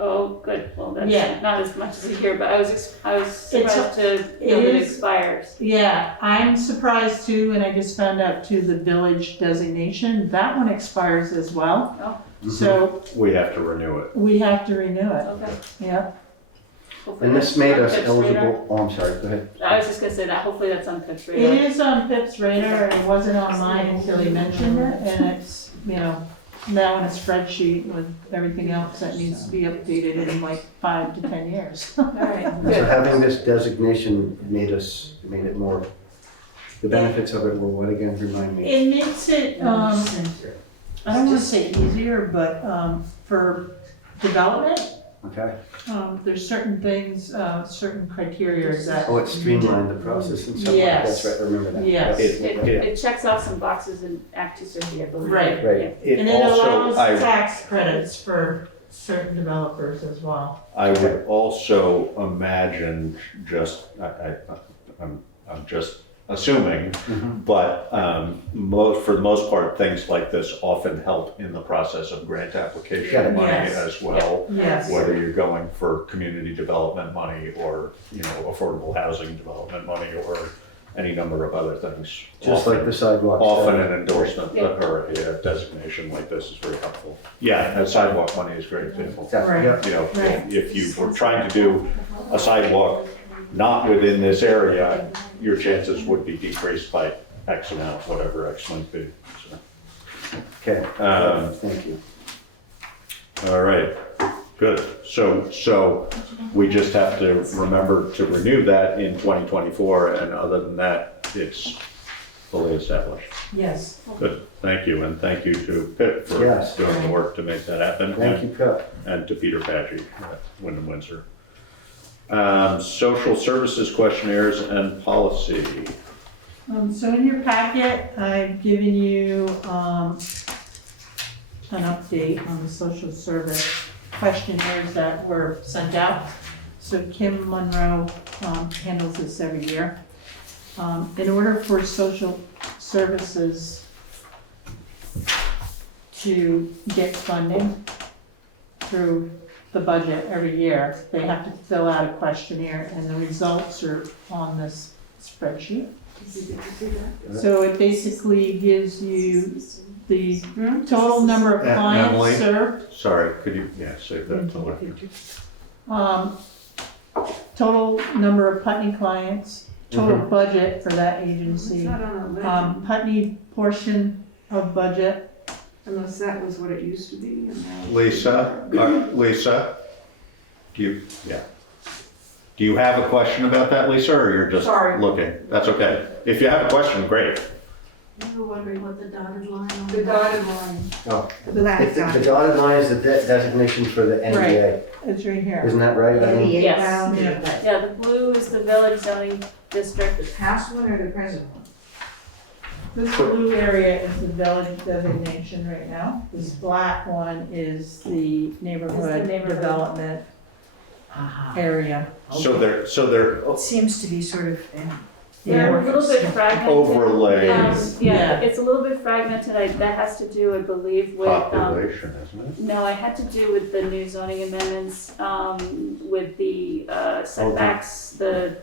Oh, good, well, Yeah. that's not as much as a year, but I was surprised to know that it is- expires. Yeah, I'm surprised too, and I just found out too, the village designation, that one expires as well. Oh. So We have to renew it. we have to renew it, Okay. yeah. Hopefully And this that's made on us Pip's eligible, oh, I'm sorry, go ahead. radar. I was just gonna say that, hopefully that's on Pip's It radar. is on Pip's radar, and it wasn't on mine until he mentioned it, and it's, now in a spreadsheet with everything else that needs to be updated in like 5 to 10 years. Alright, So good. having this designation made it more, the benefits of it were what again, remind me? It makes it, I don't wanna say easier, but, for development, Okay, there's certain things, certain criteria that. oh, it streamlined the process and stuff, Yes. that's right, I remember that. Yes. It checks off some boxes in Act 250, I believe. Right. Right. And it allows tax credits for certain developers as well. I would also imagine I'm just assuming, Mhm. but for the most part, things like this often help in the process of grant application money Yes. as well. Yes. Whether you're going for community development money or, affordable housing development money or any number of other things. Just like the sidewalks. Often an endorsement or a designation like this is very helpful. Yeah, and sidewalk money is great example. Exactly, Right. yeah. Right. If you were trying to do a sidewalk not within this area, your chances would be decreased by X amount, whatever X might be. So, Okay, thank you. all right, good. So we just have to remember to renew that in 2024, and other than that, it's fully established. Yes. Good, thank you, and thank you to Pitt for Yes. doing the work to make that happen. Thank you, Pip. And to Peter Paggi at Wyndham Windsor. Social services questionnaires and policy. So in your packet, I've given you, an update on the social service questionnaires that were sent out. So Kim Monroe, handles this every year. In order for social services to get funding through the budget every year, they have to fill out a questionnaire, and the results are on this spreadsheet. So it basically gives you the total number of clients Emily? served, Sorry, could you, save that till later. total number of Putney clients, total budget for that agency, Not on a legend, Putney portion of budget. unless that was what it used to be. And now- Lisa, do you have a question about that, Lisa, or you're just Sorry. looking? That's okay. If you have a question, great. You were wondering what the dotted line on The that. dotted line. Oh, The last the one. dotted line is the designation for the NDA, It's right here. isn't that right? I mean, Yes. round. Yeah, the blue is the village zoning district. The past one or the present one? This blue area is the village designation right now. This black one is the neighborhood neighborhood. development area. So they're It seems to be sort of, They're a little bit fragmented. overlays Yeah. It's a little bit fragmented, that has to do, I believe, with, population, isn't it? no, it had to do with the new zoning amendments, with the setbacks, the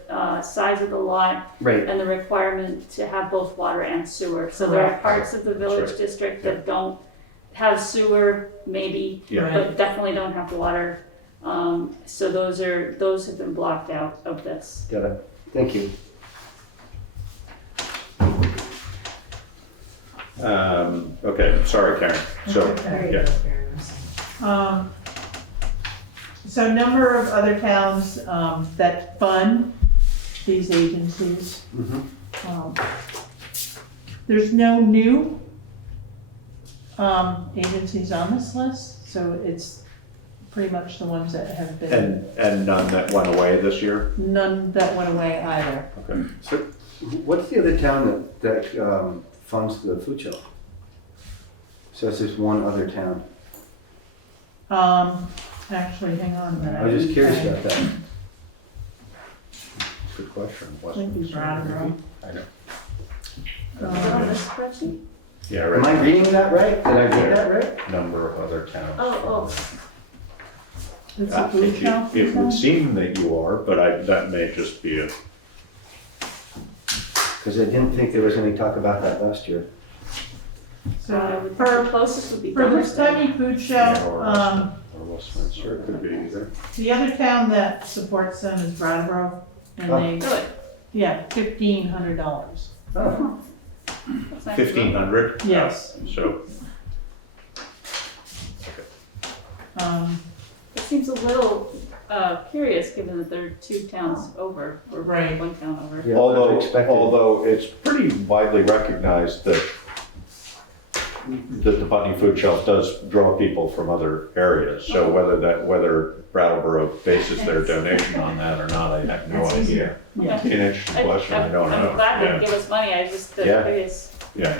size of the lot, right, and the requirement to have both water and sewer. So there are Correct. parts of the village right. district that don't have sewer, maybe, Yeah. but definitely don't have water. So those have been blocked out of this. got it, thank you. Okay, sorry, Karen. So, yeah. So a number of other towns, that fund these agencies. Mhm. there's no new agencies on this list, so it's pretty much the ones that have been, And none that went away this year? none that went away either. Okay. So what's the other town that funds the food shelf? So it's just one other town. Actually, hang on a minute. I was just curious about that. Good question. I think we Brattleboro. I know. Is it on this spreadsheet? Yeah, Am I right. reading that right? Did I read that right? Number of other towns. Oh, It's I a food think shelf. it would seem that you are, but that may just be a, Because I didn't think there was any talk about that last year. So the for, closest would be for the Dummerston. Putney food shelf, or Westminster, it could be either. the other town that supports them is Brattleboro, and they, Good. yeah, $1,500. Oh, That's nice. 1,500? Yes. So, It seems a little curious, given that there are 2 towns over, or Right. 1 town over. yeah, I was expecting. although it's pretty widely recognized that the Putney Food Shelf does draw people from other areas. So whether Brattleboro bases their donation on that or not, I have no idea. Yeah. An interesting question, I don't know. I'm glad they Yeah. give us money, I just Yeah. curious. Yeah,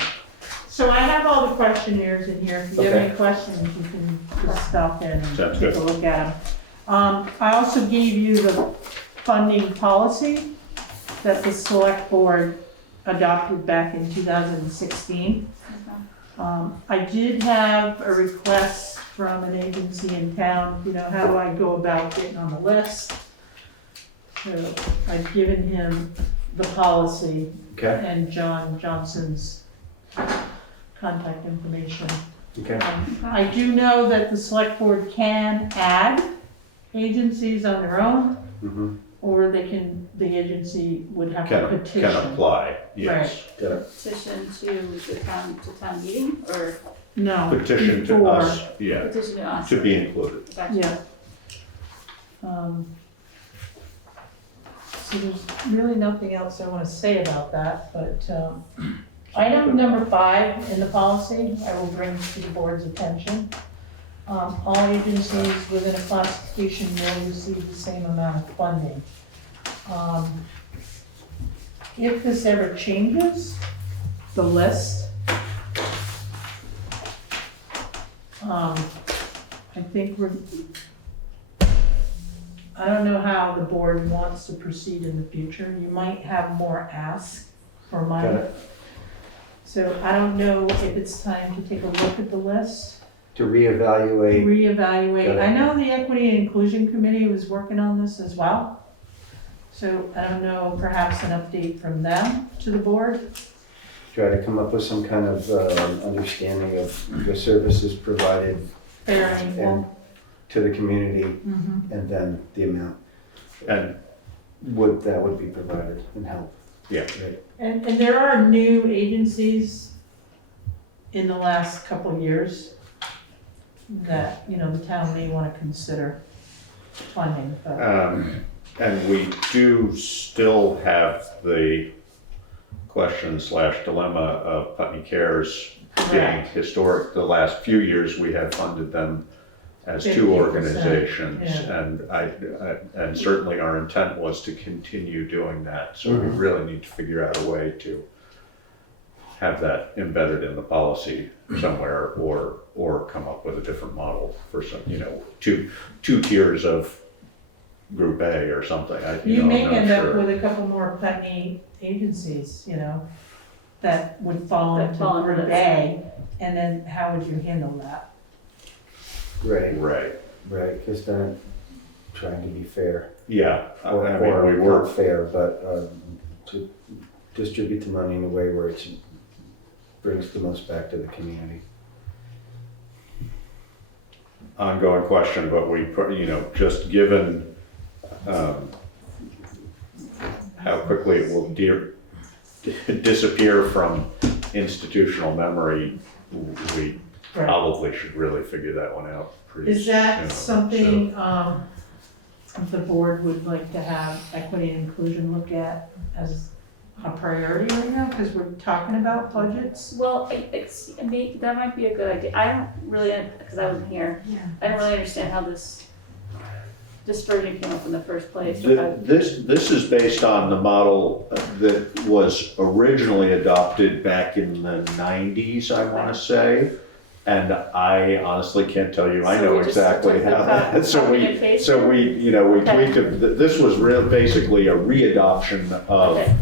So I have all the questionnaires in here. If you have Okay. any questions, you can just stop in and Sounds take a good. look at them. I also gave you the funding policy that the select board adopted back in 2016. I did have a request from an agency in town, how do I go about getting on the list? So I've given him the policy Okay, and John Johnson's contact information. okay. I do know that the select board can add agencies on their own, Mm-hmm. or the agency would have to can petition. apply, yes. Got it. Petition to town meeting, or No. Petition to before. us, yeah, petition to us? to be included. Gotcha. Yeah. So there's really nothing else I want to say about that, but item number 5 in the policy, I will bring to the board's attention. All agencies within a classification will receive the same amount of funding. If this ever changes, the list, I think I don't know how the board wants to proceed in the future. You might have more asks for money. Got it. So I don't know if it's time to take a look at the list, To reevaluate, reevaluate. Got it. I know the Equity and Inclusion Committee was working on this as well. So I don't know, perhaps an update from them to the board? try to come up with some kind of understanding of the services provided Fair and and equal. to the community, Mhm. and then the amount And, that would be provided and help. yeah, Right. And there are new agencies in the last couple of years that, the town may want to consider funding, but. and we do still have the question/dilemma of Putney Cares being historic. The last few years, we have funded them as 2 50%, organizations. yeah. And certainly our intent was to continue doing that. So we really need to figure out a way to have that embedded in the policy somewhere, or come up with a different model for some, 2 tiers of Group A or something. You I'm may not end up sure. with a couple more Putney agencies, that would fall That into fall into Group that. A, and then how would you handle that? Right, Right, because they're trying to be fair. yeah, Or we were, not fair, but to distribute the money in a way where it brings the most back to the community. ongoing question, but we, just given how quickly it will disappear from institutional memory, we probably should really figure that one out pretty soon. Is that So- something, the board would like to have equity and inclusion look at as a priority right now, because we're talking about budgets. Well, that might be a good idea. I don't really, because I wasn't here, I don't really understand how this dispersion came up in the first place. This is based on the model that was originally adopted back in the 90s, I want to say. And I honestly can't tell you, I So know we just exactly took the how that, copy and paste so we, you know, we Okay. tweaked it. This was basically a readoption Okay.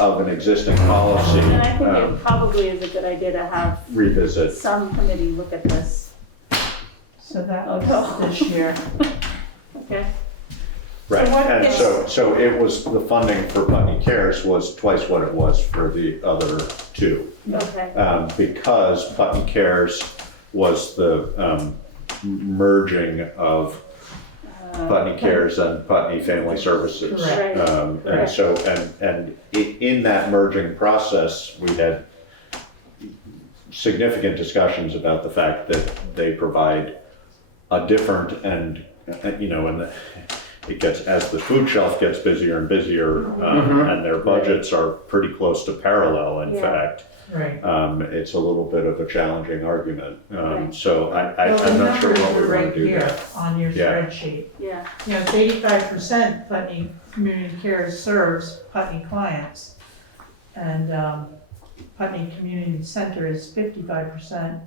of an existing policy. And I think it probably is a good idea to have Revisit. some committee look at this. So that Oh, was no. this year. Okay. Right, So what and is- so it was, the funding for Putney Cares was twice what it was for the other two. Okay. Because Putney Cares was the merging of Putney Cares and Putney Family Services. Correct. And Correct. so, in that merging process, we had significant discussions about the fact that they provide a different and, you know, and it gets, as the food shelf gets busier and busier, and their budgets are pretty close to parallel, in Yeah. fact. Right. It's a little bit of a challenging argument. Right. So Well, I'm the not sure what numbers we are want right to do here there. on your Yeah. spreadsheet. Yeah. You know, it's 85% Putney Community Care serves Putney clients. And Putney Community Center is 55%,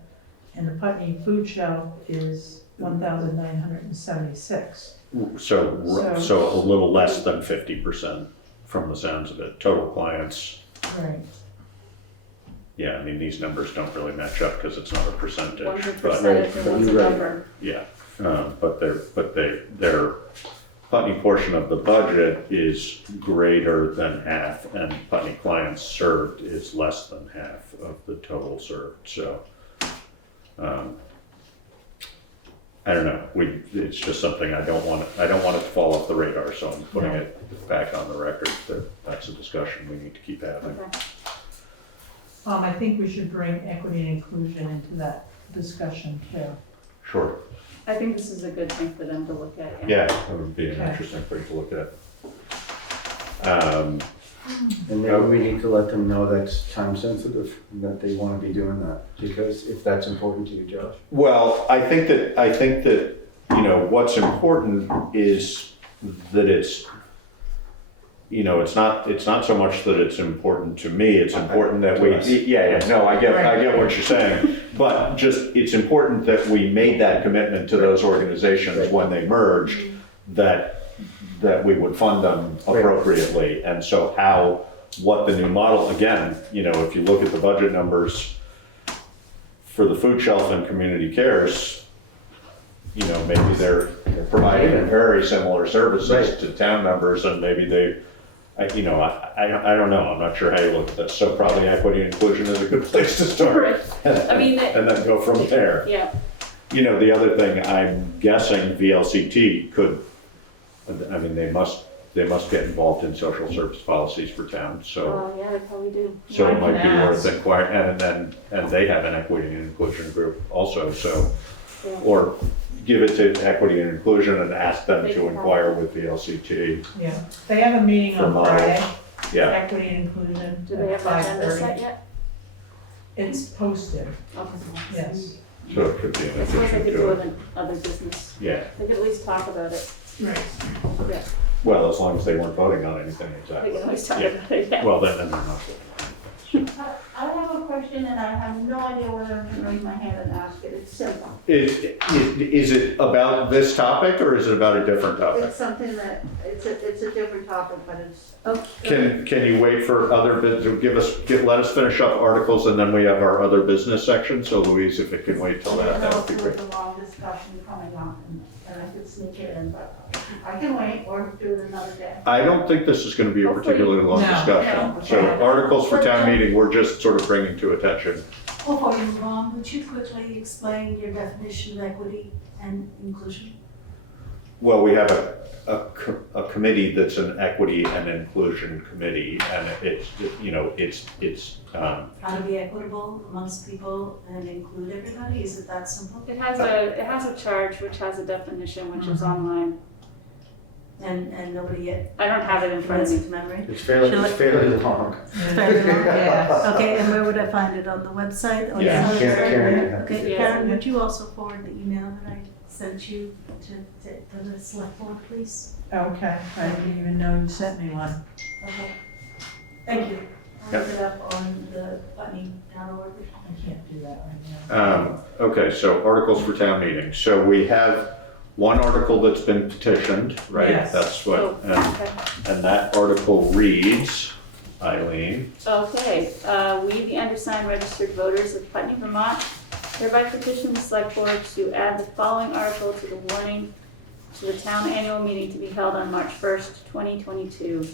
and the Putney Food Shelf is 1,976. So a little less than 50% from the sounds of it, total clients. Right. Yeah, I mean, these numbers don't really match up because it's not a percentage. One's a but- percentage and one's a you're right. number. Yeah, but their Putney portion of the budget is greater than half, and Putney clients served is less than half of the total served, so. I don't know, it's just something I don't want it to fall off the radar, so I'm putting it back on the record that that's a discussion we need to keep having. Okay. I think we should bring equity and inclusion into that discussion too. Sure. I think this is a good thing for them to look at. Yeah, that would be an Okay. interesting thing to look at. And maybe we need to let them know that's time sensitive, and that they want to be doing that, because if that's important to you, Josh. Well, I think that, you know, what's important is that it's, you know, it's not so much that it's important to me, it's important that we, no, I get what you're saying. But just, it's important that we made that commitment to those organizations when they merged, that we would fund them appropriately. And so what the new model, again, you know, if you look at the budget numbers for the food shelf and community cares, you know, maybe they're providing very similar services to town members, and maybe I don't know, I'm not sure how you look at this, so probably equity and inclusion is a good place to start. I mean, And then go from there. Yeah. You know, the other thing, I'm guessing VLCT could, I mean, they must get involved in social service policies for towns, so. Yeah, they probably do. So it I might be can worth ask. inquiring, and they have an equity and inclusion group also, so, Yeah. or give it to equity and inclusion and ask them They to can inquire with VLCT. Yeah, they have a meeting For on model. Friday, Yeah, equity and inclusion Do they at have an agenda 5:30. set yet? It's posted, Okay. yes. so it could be an I suppose they addition could to do it. it in other business. Yeah, They could at least talk about it. Right. Yeah, well, as long as they weren't voting on anything, they exactly. can always talk Yeah. about it, yeah. Well, then they're not voting on anything. I have a question and I have no idea whether I can raise my hand and ask it. It's simple. Is it about this topic, or is it about a different topic? It's something that, it's a different topic, but it's. Can you wait for other let us finish up articles, and then we have our other business section, so Louise, if it can wait till that would be great. It's a long discussion coming on and I could sneak it in, but I can wait or do it another day. I don't think this is gonna be a particularly long No. discussion. No. So articles for town meeting, we're just sort of bringing to attention. Before you move on, would you quickly explain your definition of equity and inclusion? Well, we have a committee that's an equity and inclusion committee, and it's, you know, it's, How to be equitable amongst people and include everybody? Is it that simple? It has a chart which has a definition, which is online. And nobody yet I don't have it in front of runs me. to memory? It's fairly long. Very long. Yes. Okay, and where would I find it? On the website? Or Yeah. the- Karen. Okay, Yeah. Karen, would you also forward the email that I sent you to the select board, please? Okay, I didn't even know you sent me one. Okay. Thank you. I'll Yep. look it up on the Putney.org. I can't do that right now. Okay, so articles for town meeting. So we have one article that's been petitioned, right? Yes. That's Oh, what, okay. and that article reads, Eileen, Okay, we, the undersigned registered voters of Putney, Vermont, hereby petition the select board to add the following article to the warning to the town annual meeting to be held on March 1st, 2022.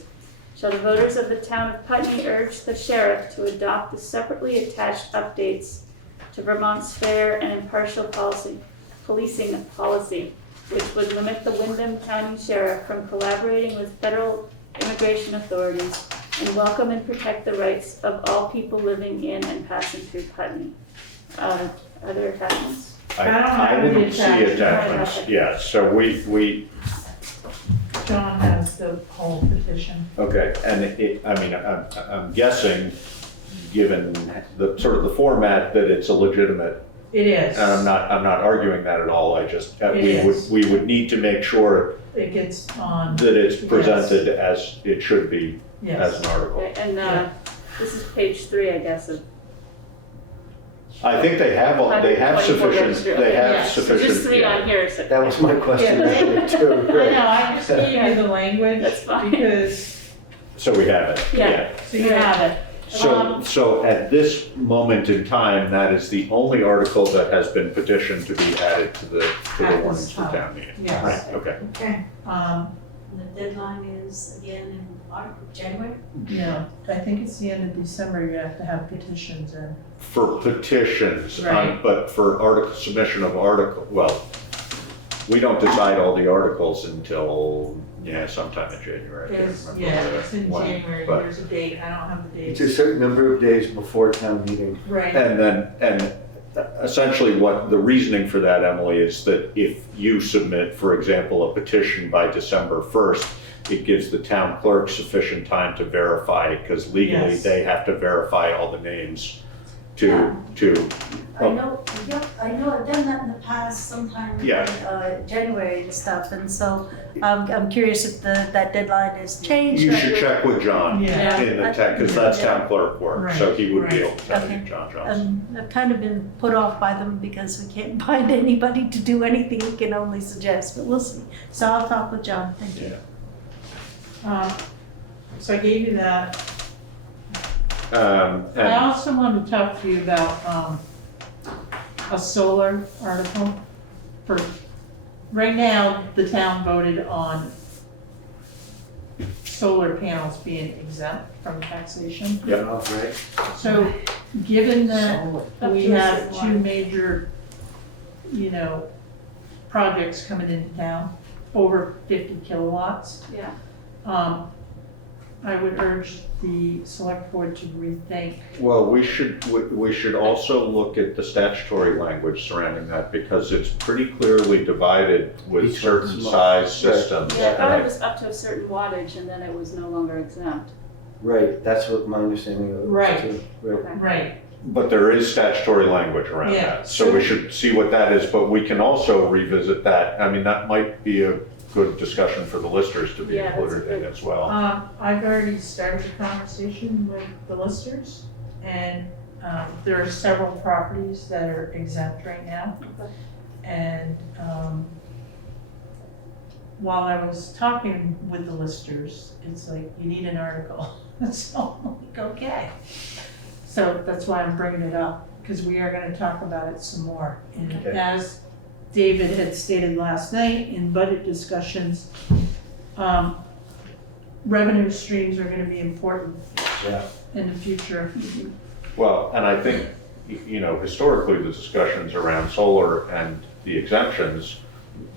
Shall the voters of the town of Putney urge the sheriff to adopt the separately attached updates to Vermont's fair and impartial policing policy, which would limit the Wyndham County Sheriff from collaborating with federal immigration authorities and welcome and protect the rights of all people living in and passing through Putney. Are there attachments? I don't I have the didn't see attachments. attachments, yeah, so we, John has the whole petition. okay, and I'm guessing, given the sort of the format, that it's a legitimate, It is. and I'm not arguing that at all, I just, It we would need to make sure It gets on, that it's presented as it should be as yes. an article. Okay, and Yeah. this is page 3, I guess, of I think they have 124 sufficient, registered, they okay, have yes. so sufficient. just 3 yeah. on here, so. That was my question too. I know, I just gave you the language That's fine. because, So we have it, Yeah. yeah. so you have it. So at this moment in time, that is the only article that has been petitioned to be added to the At warnings this for time. town meeting. Yes. Right, okay. Okay. Um, The deadline is again in January? no, I think it's the end of December, you have to have petitions in. For petitions, Right. but for submission of article, well, we don't decide all the articles until, sometime in January. I can't It's, remember yeah, when, it's in January, but- there's a date, I don't have the It's date. a certain number of days before town meeting. Right, And essentially what the reasoning for that, Emily, is that if you submit, for example, a petition by December 1st, it gives the town clerk sufficient time to verify, because legally Yes. they have to verify all the names to, I know, yep, I know, I've done that in the past sometime in Yeah. January and stuff, and so I'm curious if that deadline is changed. you should check with John yeah, in the tech, because that's town clerk work, so he would be able to tell you, Okay. John Johnson. I've kind of been put off by them because we can't find anybody to do anything, we can only suggest, but we'll see. So I'll talk with John, thank you. Yeah. so I gave you that. I And also wanted to talk to you about, a solar article for, right now, the town voted on solar panels being exempt from taxation. Yep. Oh, right. So, given that Up we to a have certain two line. major, projects coming into town, over 50 kilowatts, Yeah, I would urge the select board to rethink. well, we should also look at the statutory language surrounding that, because it's pretty clearly divided with Each certain one's size systems. yeah, I thought it And was up to a certain wattage and then it was no longer exempt. Right, that's what my understanding of it was Right. too. Right. Okay. Right. But there is statutory language around Yeah. that, so we should see what that is, but we can also revisit that. I mean, that might be a good discussion for the listers to be Yeah, that's included in good. as well. I've already started a conversation with the listers, and there are several properties that are exempt right now. Okay. And while I was talking with the listers, it's like, you need an article. So I'm like, okay. So that's why I'm bringing it up, because we are gonna talk about it some more. And Okay. as David had stated last night in budget discussions, revenue streams are gonna be important Yeah. in the future. Well, and I think, historically, the discussions around solar and the exemptions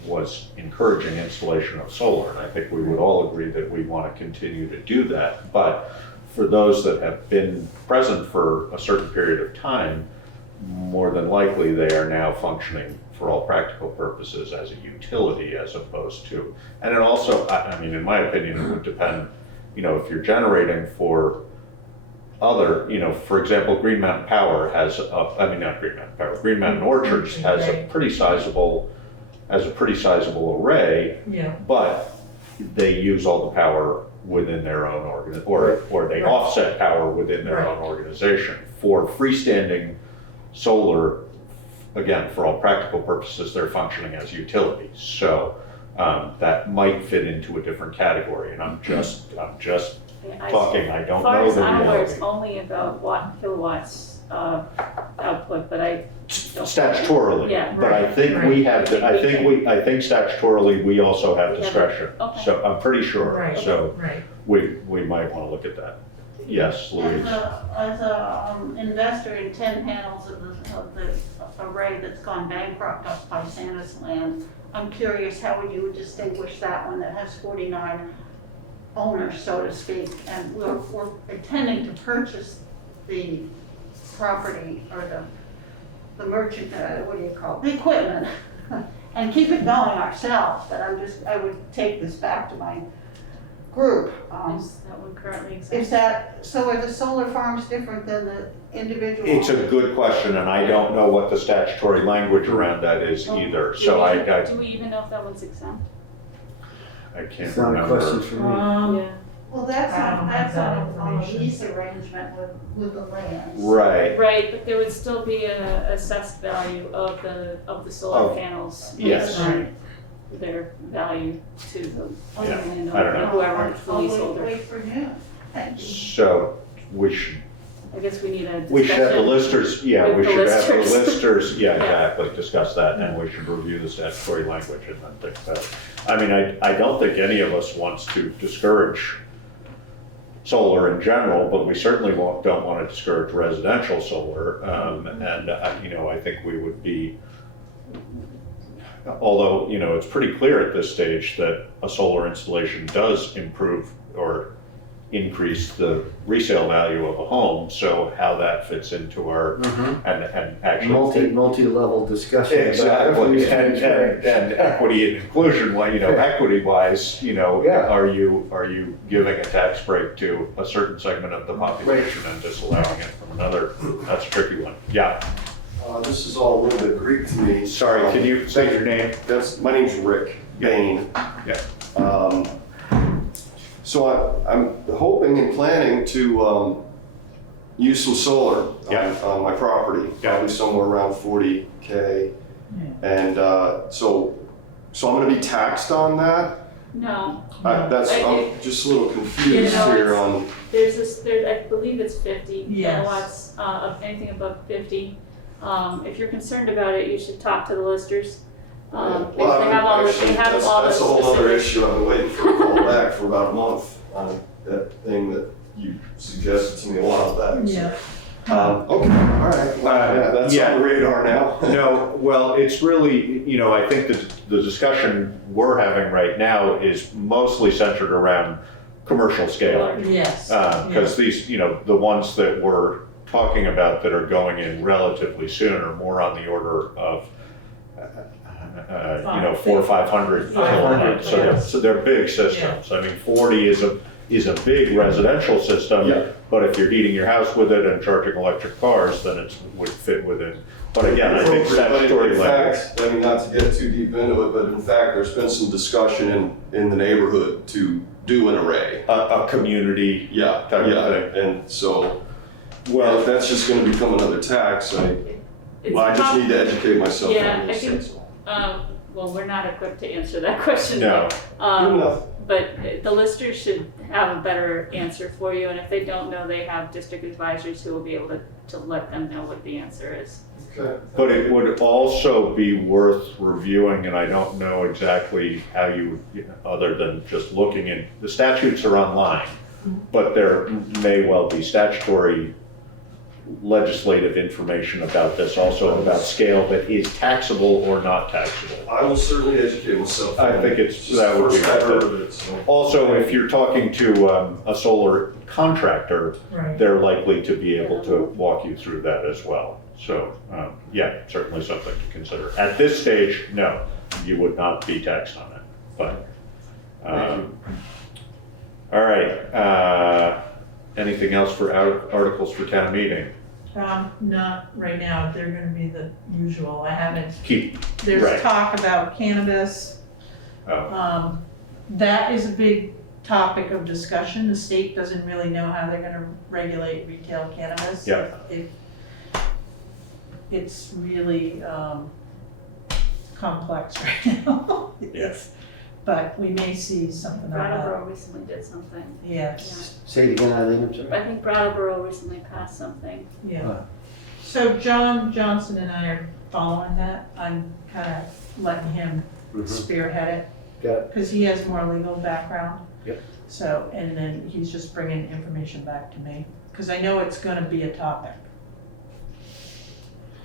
was encouraging installation of solar. And I think we would all agree that we want to continue to do that. But for those that have been present for a certain period of time, more than likely they are now functioning for all practical purposes as a utility as opposed to, and it also, I mean, in my opinion, it would depend, if you're generating for other, for example, Green Mountain Power has, not Green Mountain Power, Green Mountain Orchards has a pretty sizable array, Yeah. but they use all the power within their own or they offset power within their own organization. For freestanding solar, again, for all practical purposes, they're functioning as utilities. So that might fit into a different category, and I'm just talking, I don't know the As far as I'm aware, reality. it's only about kilowatts output, but I don't. Statutorily, Yeah. but I think we have, I think statutorily, we also have We have- discretion. okay. So I'm pretty sure, Right. so Right. we might wanna look at that. Yes, Louise? As a investor in 10 panels of the array that's gone bankrupt up by Santa's land, I'm curious how you would distinguish that one that has 49 owners, so to speak, and we're intending to purchase the property or the merchant, what do you call it, the equipment, and keep it going ourselves, but I would take this back to my group. Is that one currently Is exists? so are the solar farms different than the individual? It's a good question, and I don't know what the statutory language around that is either, so Do we even know if that one's exempt? I can't It's not a question remember. for me. Yeah. Well, that's I don't have that on a information. lease arrangement with the lands. Right, Right, but there would still be a assessed value of the solar Of- panels. yes. and their value to the other Yeah, landowner, I don't know. whoever it's the I'll leaseholder. wait for you. Thank you. so we should I guess we need a discussion. We should have the listers, yeah, with we the should have the listers. listers, yeah, Yeah. exactly, discuss that, and we should review the statutory language and then think about it. I mean, I don't think any of us wants to discourage solar in general, but we certainly don't want to discourage residential solar, and, I think we would be, although, it's pretty clear at this stage that a solar installation does improve or increase the resale value of a home, so how that fits into our, and actually. Multi-level discussion. about Exactly, everything. and equity and inclusion, equity-wise, Yeah. are you giving a tax break to a certain segment of the population and disallowing it from another? That's a tricky one, yeah. This is all a little bit Greek to me. Sorry, can you say your name? My name's Rick Bain. Yeah. So I'm hoping and planning to use some solar on my property, probably somewhere around 40K. And so I'm gonna be taxed on that? No. I'm just a little confused here on. I believe it's 50 Yes. kilowatts, of anything above 50. If you're concerned about it, you should talk to the listers. They have all the That's a whole other specifics. issue. I've been waiting for a call back for about a month on that thing that you suggested to me a while back. Yeah. Okay, all right. Yeah, that's on the radar now. No, well, it's really, I think that the discussion we're having right now is mostly centered around commercial scale. Yes. Because these, the ones that we're talking about that are going in relatively soon are more on the order of, 400 or 500 kilowatts. So they're big systems. I mean, 40 is a big residential system, but if you're heating your house with it and charging electric cars, then it would fit within. But again, I think statutory in language. fact, I mean, not to get too deep into it, but in fact, there's been some discussion in the neighborhood to do an array. A community type of thing. And so, if that's just gonna become another tax, I just need to educate myself Yeah, on I these think, things. well, we're not equipped to answer that question. No. Good enough. But the listers should have a better answer for you, and if they don't know, they have district advisors who will be able to let them know what the answer is. Okay. But it would also be worth reviewing, and I don't know exactly how you, other than just looking in, the statutes are online, but there may well be statutory legislative information about this, also about scale that is taxable or not taxable. I will certainly educate myself. I think Just that would be first I've heard good. of it, so. Also, if you're talking to a solar contractor, Right. they're likely to be able to walk you through that as well. So, yeah, certainly something to consider. At this stage, no, you would not be taxed on it, but, all right. Anything else for articles for town meeting? Not right now, they're gonna be the usual, I haven't, Right. there's talk about cannabis. Oh, That is a big topic of discussion, the state doesn't really know how they're gonna regulate retail cannabis. Yeah. It's really, complex right now. Yes. But we may see something on that, Brattleboro recently did something. yes, Say it again, Eileen, I'm sorry. I think Brattleboro recently passed something. yeah. So John Johnson and I are following that, I'm kinda letting him spearhead it. Got it. Because he has more legal background. Yep. So, and then he's just bringing information back to me, because I know it's gonna be a topic.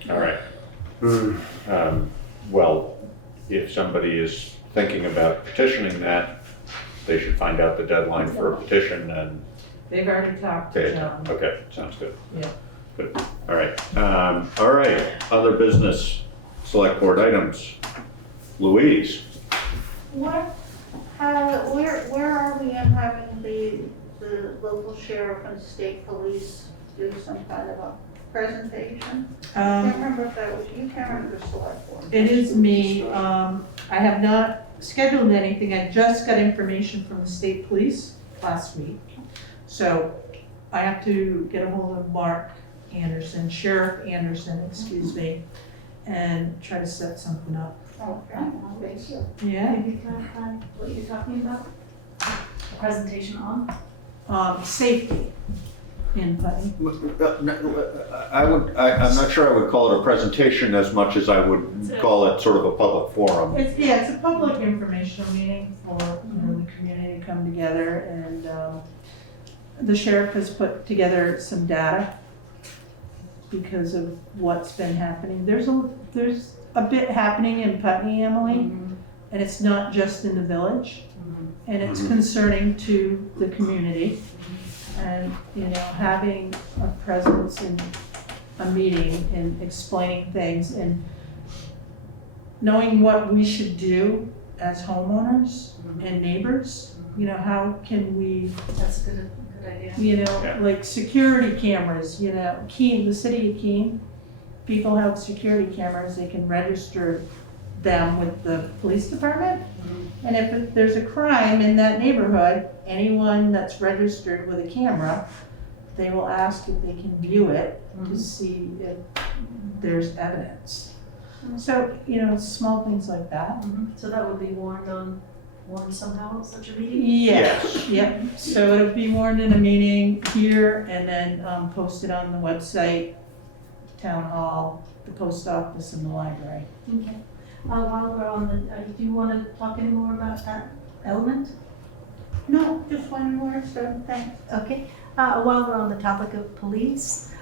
all right. Well, if somebody is thinking about petitioning that, they should find out the deadline for a petition and, They've already talked to okay, John. okay, sounds good. Yeah. Good, all right, other business, select board items. Louise, What, where are we in having the local sheriff and state police do some kind of a presentation? I can't remember if that was, you can't remember the select board. It is me, I have not scheduled anything, I just got information from the state police last week. So I have to get a hold of Mark Anderson, Sheriff Anderson, excuse me, and try to set something up. Okay. Yeah. Maybe clarify what you're talking about? A presentation on? Safety in Putney. I'm not sure I would call it a presentation as much as I would call it sort of a public forum. It's a public informational meeting for, the community to come together, and the sheriff has put together some data because of what's been happening. There's a bit happening in Putney, Emily, and it's not just in the village, and it's concerning to the community. And, having a presence in a meeting and explaining things and knowing what we should do as homeowners and neighbors, how can we, That's a good idea. Yeah. like security cameras, Keene, the city of Keene, people have security cameras, they can register them with the police department. And if there's a crime in that neighborhood, anyone that's registered with a camera, they will ask if they can view it to see if there's evidence. So, small things like that. So that would be warned somehow, such a meeting? Yes, yep. So it'll be warned in a meeting here and then posted on the website, town hall, the post office and the library. Okay. While we're on the, do you want to talk any more about that element? No, just one more, so thanks. Okay. While we're on the topic of police,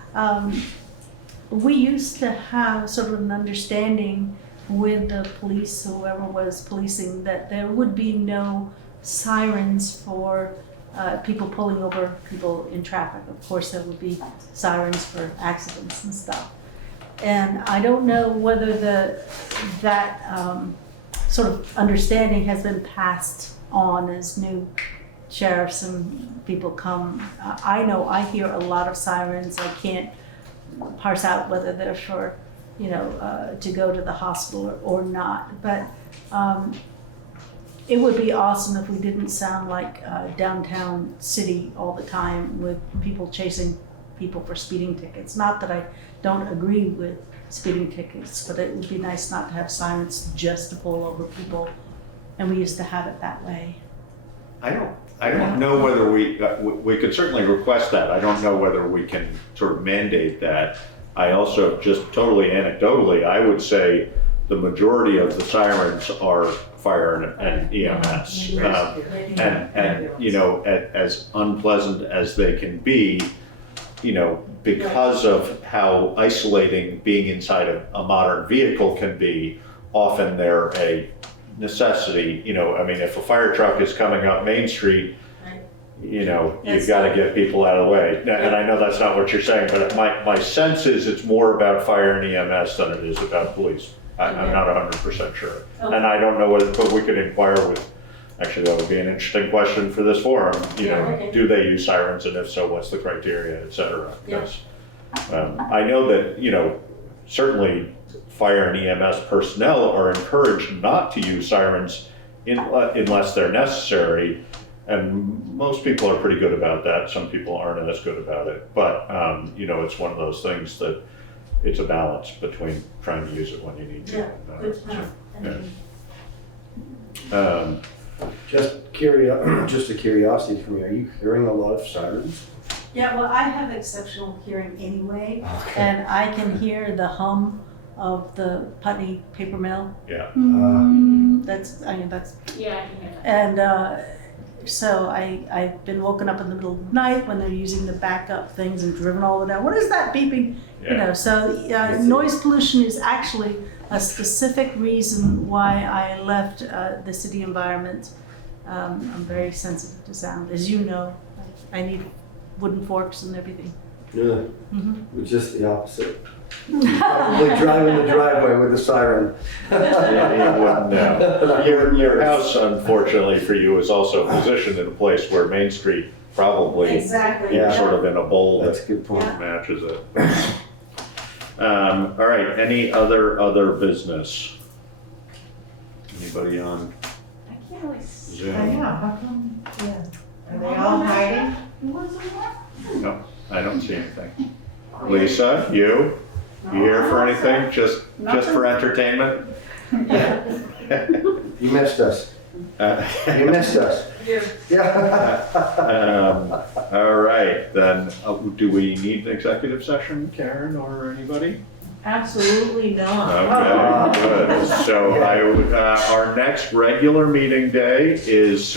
we used to have sort of an understanding with the police, whoever was policing, that there would be no sirens for people pulling over people in traffic. Of course, there would be sirens for accidents and stuff. And I don't know whether that sort of understanding has been passed on as new sheriffs and people come. I know I hear a lot of sirens. I can't parse out whether they're for, to go to the hospital or not. But it would be awesome if we didn't sound like downtown city all the time with people chasing people for speeding tickets. Not that I don't agree with speeding tickets, but it would be nice not to have sirens just to pull over people. And we used to have it that way. I don't know whether we could certainly request that. I don't know whether we can sort of mandate that. I also, just totally anecdotally, I would say the majority of the sirens are fire and EMS. As unpleasant as they can be, because of how isolating being inside a modern vehicle can be, often they're a necessity. If a fire truck is coming up Main Street, you know, Yes. you've got to get people out of the way. And I know that's not what you're saying, but my sense is it's more about fire and EMS than it is about police. I'm not 100% sure. And I don't know whether, but we could inquire with, actually, that would be an interesting question for this forum. You know, do they use sirens, and if so, what's the criteria, et cetera? Because I know that, you know, certainly fire and EMS personnel are encouraged not to use sirens unless they're necessary. And most people are pretty good about that. Some people aren't as good about it. But, you know, it's one of those things that it's a balance between trying to use it when you need to. Just a curiosity for me, are you hearing a lot of sirens? Yeah, well, I have exceptional hearing anyway, and I can hear the hum of the Putney paper mill. Yeah. That's, I mean, that's, Yeah, I can hear that. and so I've been woken up in the middle of the night when they're using the backup things and driven all the way down. What is that beeping? You know, so noise pollution is actually a specific reason why I left the city environment. I'm very sensitive to sound, as you know. I need wooden forks and everything. Yeah, we're just the opposite. Probably driving the driveway with a siren. Yeah, you wouldn't know. Your house, unfortunately for you, is also positioned in a place where Main Street probably Exactly. is sort of in a bowl That's a that good point. matches it. All right, any other business? Anybody on I can't really Zoom? how come, Are they all hiding? No, I don't see anything. Lisa, you here for anything? Just for entertainment? You missed us. You missed us. Yeah. All right, then, do we need an executive session, Karen, or anybody? Absolutely not. Okay, good. So our next regular meeting day is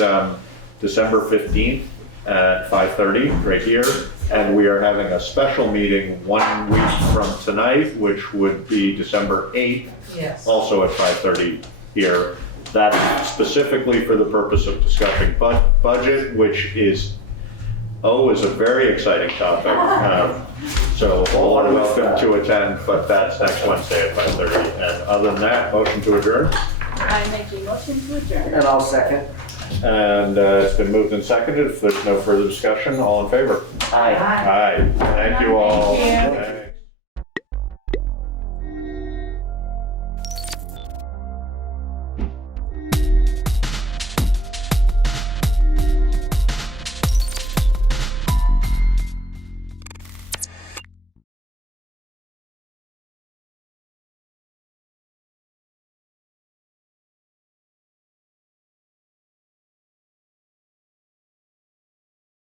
December 15th at 5:30, right here. And we are having a special meeting 1 week from tonight, which would be December 8th, Yes. also at 5:30 here. That's specifically for the purpose of discussing budget, which is a very exciting topic. So all are welcome to attend, but that's next Wednesday at 5:30. And other than that, motion to adjourn. I make a motion to adjourn. And I'll second. And it's been moved and seconded. If there's no further discussion, all in favor? Aye. Aye. Thank you all. Thank you.